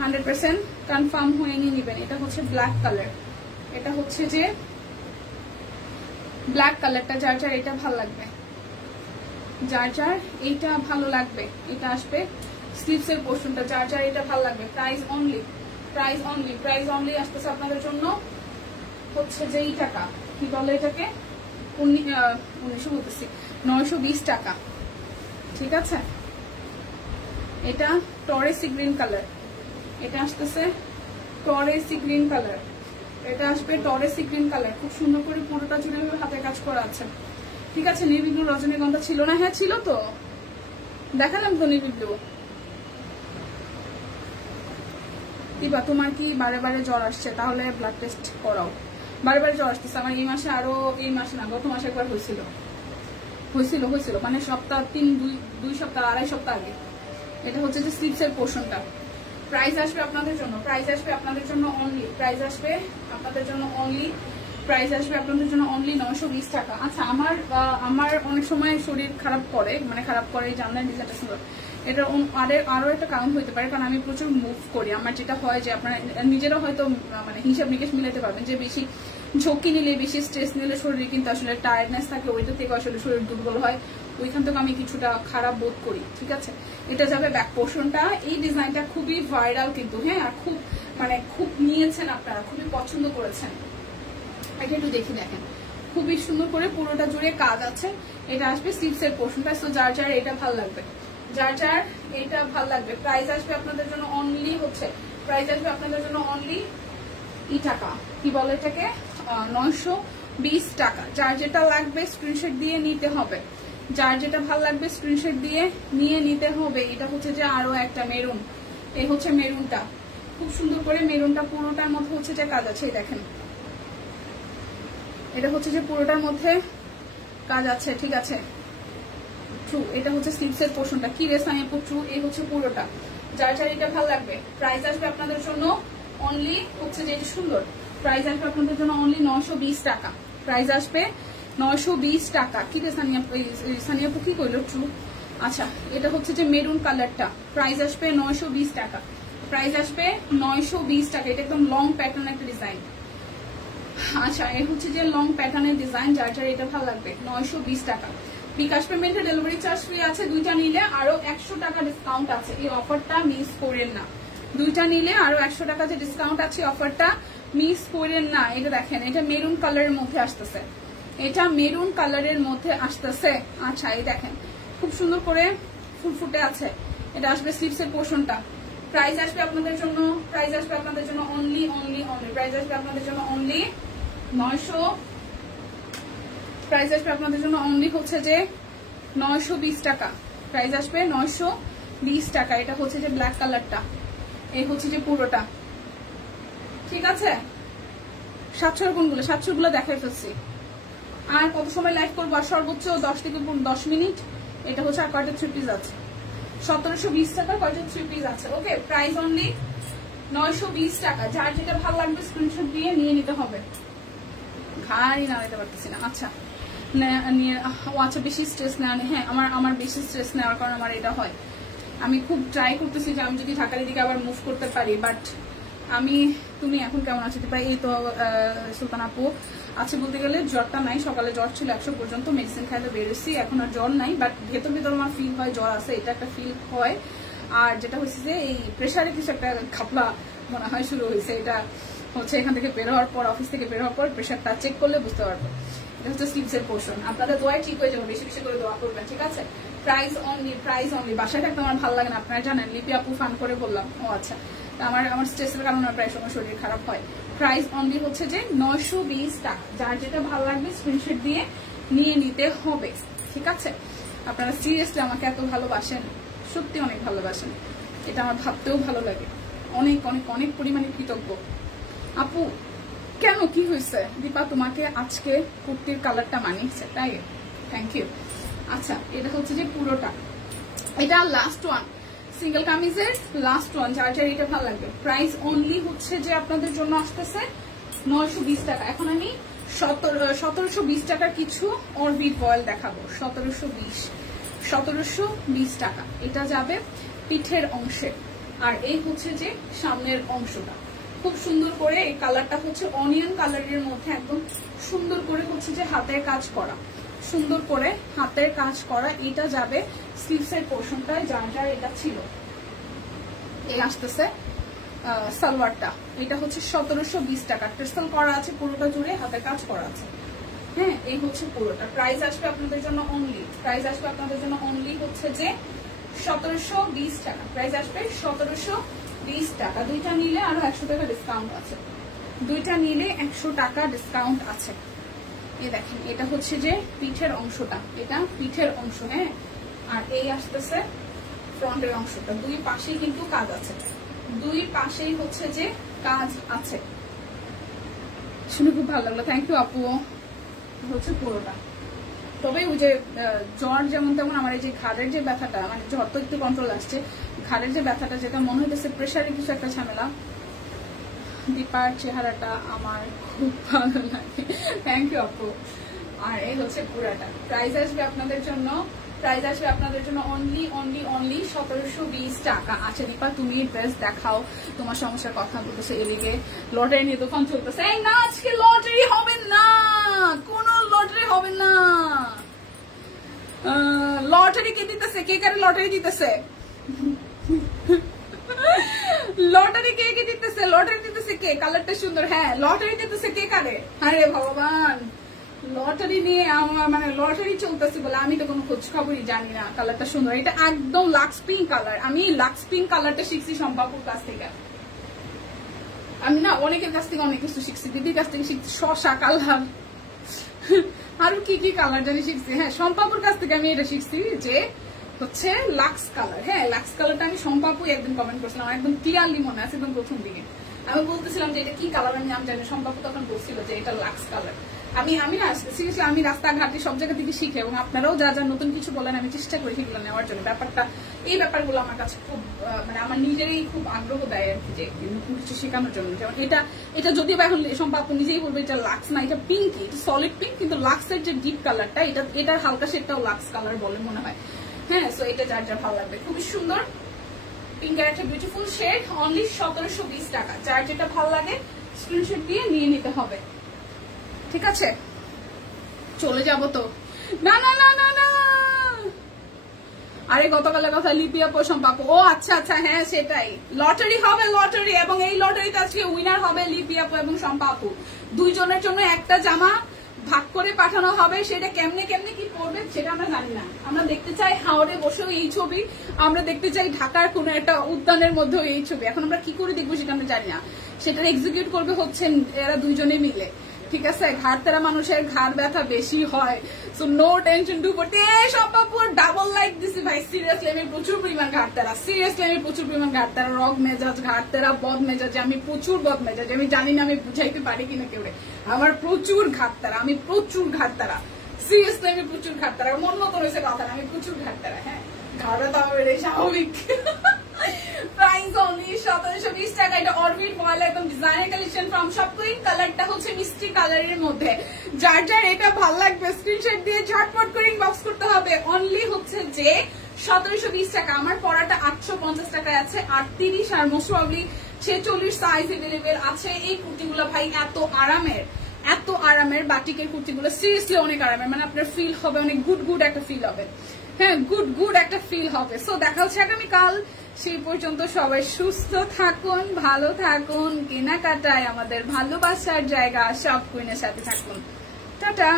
100% কনফার্ম হয়ে নিয়ে নেবেন। এটা হচ্ছে ব্ল্যাক কালার। এটা হচ্ছে যে ব্ল্যাক কালারটা। যার যার এটা ভালো লাগবে, যার যার এইটা ভালো লাগবে, এটা আসবে স্লিভসের পোর্শনটা। যার যার এটা ভালো লাগবে। প্রাইস অনলি আসতেছে আপনাদের জন্য হচ্ছে যে এই টাকা, কি বলে এটাকে, 1900 বলতেছি, 920 টাকা। ঠিক আছে। এটা টরেসি গ্রিন কালার। এটা আসতেছে টরেসি গ্রিন কালার। এটা আসবে টরেসি গ্রিন কালার। খুব সুন্দর করে পুরোটা জুড়ে হাতে কাজ করা আছে। ঠিক আছে। নেভি ব্লু রজনীগন্ধা ছিল না? হ্যাঁ ছিল তো, দেখালাম তো নেভি ব্লু। দিবা, তোমার কি বারে বারে জ্বর আসছে? তাহলে ব্লাড টেস্ট করাও। বারে বারে জ্বর আসতেছে আমার। এই মাসে আরো, এই মাসে না, গত মাসে একবার হয়েছিল মানে সপ্তাহ 2 সপ্তাহ 2.5 সপ্তাহ আগে। এটা হচ্ছে যে স্লিপসের পোর্শনটা। প্রাইস আসবে আপনাদের জন্য অনলি, প্রাইস আসবে আপনাদের জন্য অনলি 920 টাকা। আচ্ছা, আমার অনেক সময় শরীর খারাপ করে, এই জামদানি ডিজাইনটা সুন্দর। এটা আরো একটা কারণ হইতে পারে, কারণ আমি প্রচুর মুভ করি। আমার যেটা হয় যে আপনারা নিজেরা হয়তো মানে হিসাব নিকেশ মিলাতে পারবেন যে বেশি ঝক্কি নিলে, বেশি স্ট্রেস নিলে শরীরে কিন্তু আসলে টায়ার্ডনেস থাকে, ওইটা থেকে আসলে শরীর দুর্বল হয়। ওইখান থেকে আমি কিছুটা খারাপ বোধ করি। ঠিক আছে। এটা যাবে ব্যাক পোর্শনটা। এই ডিজাইনটা খুবই ভাইরাল কিন্তু, হ্যাঁ, আর খুব নিয়েছেন আপনারা, খুবই পছন্দ করেছেন। এটা একটু দেখি, দেখেন খুবই সুন্দর করে পুরোটা জুড়ে কাজ আছে। এটা আসবে স্লিভসের পোর্শনটা। সো যার যার এটা ভালো লাগবে, প্রাইস আসবে আপনাদের জন্য অনলি টাকা, কি বলে এটাকে, 920 টাকা। যার যেটা লাগবে স্ক্রিনশট দিয়ে নিতে হবে, যার যেটা ভালো লাগবে স্ক্রিনশট দিয়ে নিয়ে নিতে হবে। এটা হচ্ছে যে আরো একটা মেরুন, এই হচ্ছে মেরুনটা, খুব সুন্দর করে মেরুনটা পুরোটার মধ্যে হচ্ছে যে কাজ আছে। দেখেন এটা হচ্ছে যে পুরোটার মধ্যে কাজ আছে, ঠিক আছে। ট্রু, এটা হচ্ছে স্লিভসের পোর্শনটা, কি রে সানিয়া ট্রু, এই হচ্ছে পুরোটা। যার যার এটা ভালো লাগবে, প্রাইস আসবে আপনাদের জন্য অনলি হচ্ছে যে সুন্দর, প্রাইস আসবে আপনাদের জন্য অনলি 920 টাকা। প্রাইস আসবে 920 টাকা। কি রে সানিয়া কি করলো ট্রু। আচ্ছা, এটা হচ্ছে যে মেরুন কালারটা, প্রাইস আসবে 920 টাকা। প্রাইস আসবে 920 টাকা। এটা একদম লং প্যাটার্ন একটা ডিজাইন। আচ্ছা, এই হচ্ছে যে লং প্যাটার্নের ডিজাইন, যার যার এটা ভালো লাগবে 920 টাকা। বিকাশ পেমেন্টে ডেলিভারি চার্জ ফ্রি আছে, দুইটা নিলে আরো 100 টাকা ডিসকাউন্ট আছে। এই অফারটা মিস করেন না, দুইটা নিলে আরো 100 টাকা যে ডিসকাউন্ট আছে, অফারটা মিস করেন না। এটা দেখেন, এটা মেরুন কালারের মধ্যে আসতেছে, এটা মেরুন কালারের মধ্যে আসতেছে। আচ্ছা, এই দেখেন খুব সুন্দর করে ফুটফুটে আছে। এটা আসবে স্লিভসের পোর্শনটা। প্রাইস আসবে আপনাদের জন্য, প্রাইস আসবে আপনাদের জন্য অনলি অনলি অনলি, প্রাইস আসবে আপনাদের জন্য অনলি 900, প্রাইস আসবে আপনাদের জন্য অনলি হচ্ছে যে 920 টাকা। প্রাইস আসবে 920 টাকা। এটা হচ্ছে যে ব্ল্যাক কালারটা, এই হচ্ছে যে পুরোটা, ঠিক আছে। 700 কোনগুলো, 700 গুলো দেখাই ফেলছি। আর কত সময় লাইভ করবো, আর সর্বোচ্চ 10 থেকে 10 মিনিট। এটা হচ্ছে আর কয়টা 3 পিস আছে, 1720 টাকা কয়টা 3 পিস আছে। ওকে, প্রাইস অনলি 920 টাকা। যার যেটা ভালো লাগবে স্ক্রিনশট দিয়ে নিয়ে নিতে হবে। ঘাড়ি নাড়াইতে পারতেছি না। আচ্ছা, আচ্ছা, বেশি স্ট্রেস নেওয়া নেই। হ্যাঁ, আমার বেশি স্ট্রেস নেওয়ার কারণে আমার এটা হয়। আমি খুব ট্রাই করতেছি যে আমি যদি ঢাকার দিকে আবার মুভ করতে পারি, বাট তুমি এখন কেমন আছো? এই তো সুলতান আপু আছে বলতে গেলে, জ্বরটা নাই, সকালে জ্বর ছিল 100 পর্যন্ত, মেডিসিন খাইতে বেরোচ্ছি, এখন আর জ্বর নাই, বাট ভেতর ভেতর আমার ফিল হয় জ্বর আছে, এটা একটা ফিল হয়। আর যেটা হচ্ছে যে এই প্রেশারে কিছু একটা খাপলা মনে হয় শুরু হয়েছে, এটা হচ্ছে এখান থেকে বের হওয়ার পর, অফিস থেকে বের হওয়ার পর প্রেশারটা চেক করলে বুঝতে পারবো। এটা হচ্ছে স্লিভসের পোর্শন। আপনাদের দোয়ায় ঠিক হয়ে যাবে, বেশি বেশি করে দোয়া করবেন, ঠিক আছে। Price only, price only. বাসায় থাকতে আমার ভালো লাগে না, আপনারা জানেন, লিপি আপু ফান করে বললাম। ও আচ্ছা, আমার স্ট্রেসের কারণে প্রায় সময় শরীর খারাপ হয়। প্রাইস অনলি হচ্ছে যে 920 টাকা। যার যেটা ভালো লাগবে স্ক্রিনশট দিয়ে নিয়ে নিতে হবে, ঠিক আছে। আপনারা সিরিয়াসলি আমাকে এত ভালোবাসেন, সত্যি অনেক ভালোবাসেন, এটা আমার ভাবতেও ভালো লাগে। অনেক অনেক অনেক পরিমাণে কৃতজ্ঞ। আপু কেন, কি হয়েছে? দীপা তোমাকে আজকে কুর্তির কালারটা মানিয়েছে, তাই? Thank you. আচ্ছা, এটা হচ্ছে যে পুরোটা, এটা লাস্ট ওয়ান, সিঙ্গেল কামিজের লাস্ট ওয়ান। যার যার এটা ভালো লাগবে, প্রাইস অনলি হচ্ছে যে আপনাদের জন্য আসতেছে 920 টাকা। এখন আমি 1720 টাকার কিছু অরবিট বয়েল দেখাবো। 1720 টাকা। এটা যাবে পিঠের অংশে, আর এই হচ্ছে যে সামনের অংশটা। খুব সুন্দর করে এই কালারটা হচ্ছে অনিয়ন কালারের মধ্যে, একদম সুন্দর করে হচ্ছে যে হাতের কাজ করা, সুন্দর করে হাতের কাজ করা। এটা যাবে স্লিভসের পোর্শনটায়, যার যার এটা ছিল। এই আসতেছে সালোয়ারটা, এটা হচ্ছে 1720 টাকা। টেক্সটাইল করা আছে পুরোটা জুড়ে, হাতের কাজ করা আছে। হ্যাঁ, এই হচ্ছে পুরোটা। প্রাইস আসবে আপনাদের জন্য অনলি, প্রাইস আসবে আপনাদের জন্য অনলি হচ্ছে যে 1720 টাকা। প্রাইস আসবে 1720 টাকা। দুইটা নিলে আরো 100 টাকা ডিসকাউন্ট আছে, দুইটা নিলে 100 টাকা ডিসকাউন্ট আছে। এই দেখেন, এটা হচ্ছে যে পিঠের অংশটা, এটা পিঠের অংশ। হ্যাঁ, আর এই আসতেছে ফ্রন্টের অংশটা। দুই পাশেই কিন্তু কাজ আছে, দুই পাশেই হচ্ছে যে কাজ আছে। শুনে খুব ভালো লাগলো, থ্যাংক ইউ আপু। হচ্ছে পুরোটা। তবে ওই যে জ্বর যেমন তেমন, আমার এই যে ঘাড়ের যে ব্যথাটা, মানে জ্বর তো একটু কন্ট্রোল আসছে, ঘাড়ের যে ব্যথাটা, যেটা মনে হইতেছে প্রেশারে কিছু একটা ঝামেলা। দীপার চেহারাটা আমার খুব ভালো লাগে, থ্যাংক ইউ আপু। আর এই হচ্ছে পুরাটা। প্রাইস আসবে আপনাদের জন্য, প্রাইস আসবে আপনাদের জন্য অনলি অনলি অনলি 1720 টাকা। আচ্ছা দীপা, তুমি ড্রেস দেখাও, তোমার সমস্যার কথা বলতেছে। এদিকে লটারি নিয়ে দোকান চলতেছে। এই না, আজকে লটারি হবে না, কোন লটারি হবে না। লটারি কে দিতেছে? কে কারে লটারি দিতেছে? লটারি কে কে দিতেছে? লটারি দিতেছে কে? কালারটা সুন্দর। হ্যাঁ, লটারি দিতেছে কে কারে? আরে ভগবান, লটারি নিয়ে আমার মানে লটারি চলতেছে বলে আমি তো কোনো খোঁজ খবরই জানি না। কালারটা সুন্দর, এটা একদম লাক্স পিঙ্ক কালার। আমি লাক্স পিঙ্ক কালারটা শিখছি সম্পাপুর কাছ থেকে। আমি না অনেকের কাছ থেকে অনেক কিছু শিখছি, দিদির কাছ থেকে শিখছি শসা কালার, আরো কি কি কালার জানি শিখছি। হ্যাঁ, সম্পাপুর কাছ থেকে আমি এটা শিখছি যে হচ্ছে লাক্স কালার। হ্যাঁ, লাক্স কালারটা আমি সম্পাপু একদিন কমেন্ট করছিলাম, একদম ক্লিয়ারলি মনে আছে, একদম প্রথম দিকে আমি বলতেছিলাম যে এটা কি কালার আমি নাম জানি, সম্পাপু তখন বলছিল যে এটা লাক্স কালার। আমি না সিরিয়াসলি আমি রাস্তাঘাটে সব জায়গা থেকে শিখি, এবং আপনারাও যা যা নতুন কিছু বলেন আমি চেষ্টা করি সেগুলো নেওয়ার জন্য। ব্যাপারটা এই ব্যাপারগুলো আমার কাছে খুব মানে আমার নিজেরই খুব আগ্রহ দেয় আর কি, যে নতুন কিছু শেখানোর জন্য। যেমন এটা যদিও এখন সম্পাপু নিজেই বলবে এটা লাক্স না, এটা পিঙ্ক, এটা সলিড পিঙ্ক, কিন্তু লাক্সের যে ডিপ কালারটা এটার হালকা শেডটাও লাক্স কালার বলে মনে হয়। হ্যাঁ, সো এটা যার যার ভালো লাগবে, খুবই সুন্দর পিঙ্কের একটা বিউটিফুল শেড, অনলি 1720 টাকা। যার যেটা ভালো লাগে স্ক্রিনশট দিয়ে নিয়ে নিতে হবে, ঠিক আছে? চলে যাব তো না না না না না, আরে গতকালের কথা লিপিয়া সম্পাপু, ও আচ্ছা আচ্ছা, হ্যাঁ সেটাই, লটারি হবে, লটারি, এবং এই লটারিতে আজকে উইনার হবে লিপিয়াপু এবং সম্পাপু, দুইজনের জন্য একটা জামা ভাগ করে পাঠানো হবে। সেটা কেমনে কেমনে কি পড়বে সেটা আমরা জানি না, আমরা দেখতে চাই হাওড়ে বসেও এই ছবি, আমরা দেখতে চাই ঢাকার কোন একটা উদ্যানের মধ্যেও এই ছবি, এখন আমরা কি করে দেখবো সেটা আমরা জানি না। সেটা এক্সিকিউট করবে হচ্ছে এরা দুইজনে মিলে, ঠিক আছে? ঘাড় তেরা মানুষের ঘাড় ব্যথা বেশি হয়, সো নো টেনশন টু পড়তে সম্পাপুর ডাবল লাইক দিছি ভাই। সিরিয়াসলি আমি প্রচুর পরিমাণ ঘাড় তেরা, সিরিয়াসলি আমি প্রচুর পরিমাণ ঘাড় তেরা, রগ মেজাজ, ঘাড় তেরা, বদ মেজাজ, আমি প্রচুর বদ মেজাজ, আমি জানি না আমি বুঝাইতে পারি কিনা কেউ, আমার প্রচুর ঘাড় তেরা, আমি প্রচুর ঘাড় তেরা, সিরিয়াসলি আমি প্রচুর ঘাড় তেরা, মন মতো হয়েছে কথা, আমি প্রচুর ঘাড় তেরা। হ্যাঁ, ঘাড় ব্যথা আমার স্বাভাবিক। প্রাইস অনলি 1720 টাকা। এটা অরবিট ময়লা একদম ডিজাইনার কালেকশন ফ্রম শপকুইন। কালারটা হচ্ছে মিষ্টি কালারের মধ্যে, যার যার এটা ভালো লাগবে স্ক্রিনশট দিয়ে ঝটপট করে ইনবক্স করতে হবে। অনলি হচ্ছে যে 1720 টাকা। আমার পরাটা 850 টাকায় আছে, 38 আর মোস্ট প্রবাবলি 46 সাইজ अवेलेबल আছে। এই কুর্তিগুলো ভাই এত আরামের বাটিকের কুর্তিগুলো সিরিয়াসলি অনেক আরামের, মানে আপনার ফিল হবে অনেক গুড একটা ফিল হবে। হ্যাঁ, গুড একটা ফিল হবে। সো দেখা হচ্ছে আগামীকাল, সেই পর্যন্ত সবাই সুস্থ থাকুন, ভালো থাকুন, কেনাকাটায় আমাদের ভালোবাসার জায়গা শপকুইনের সাথে থাকুন। টাটা।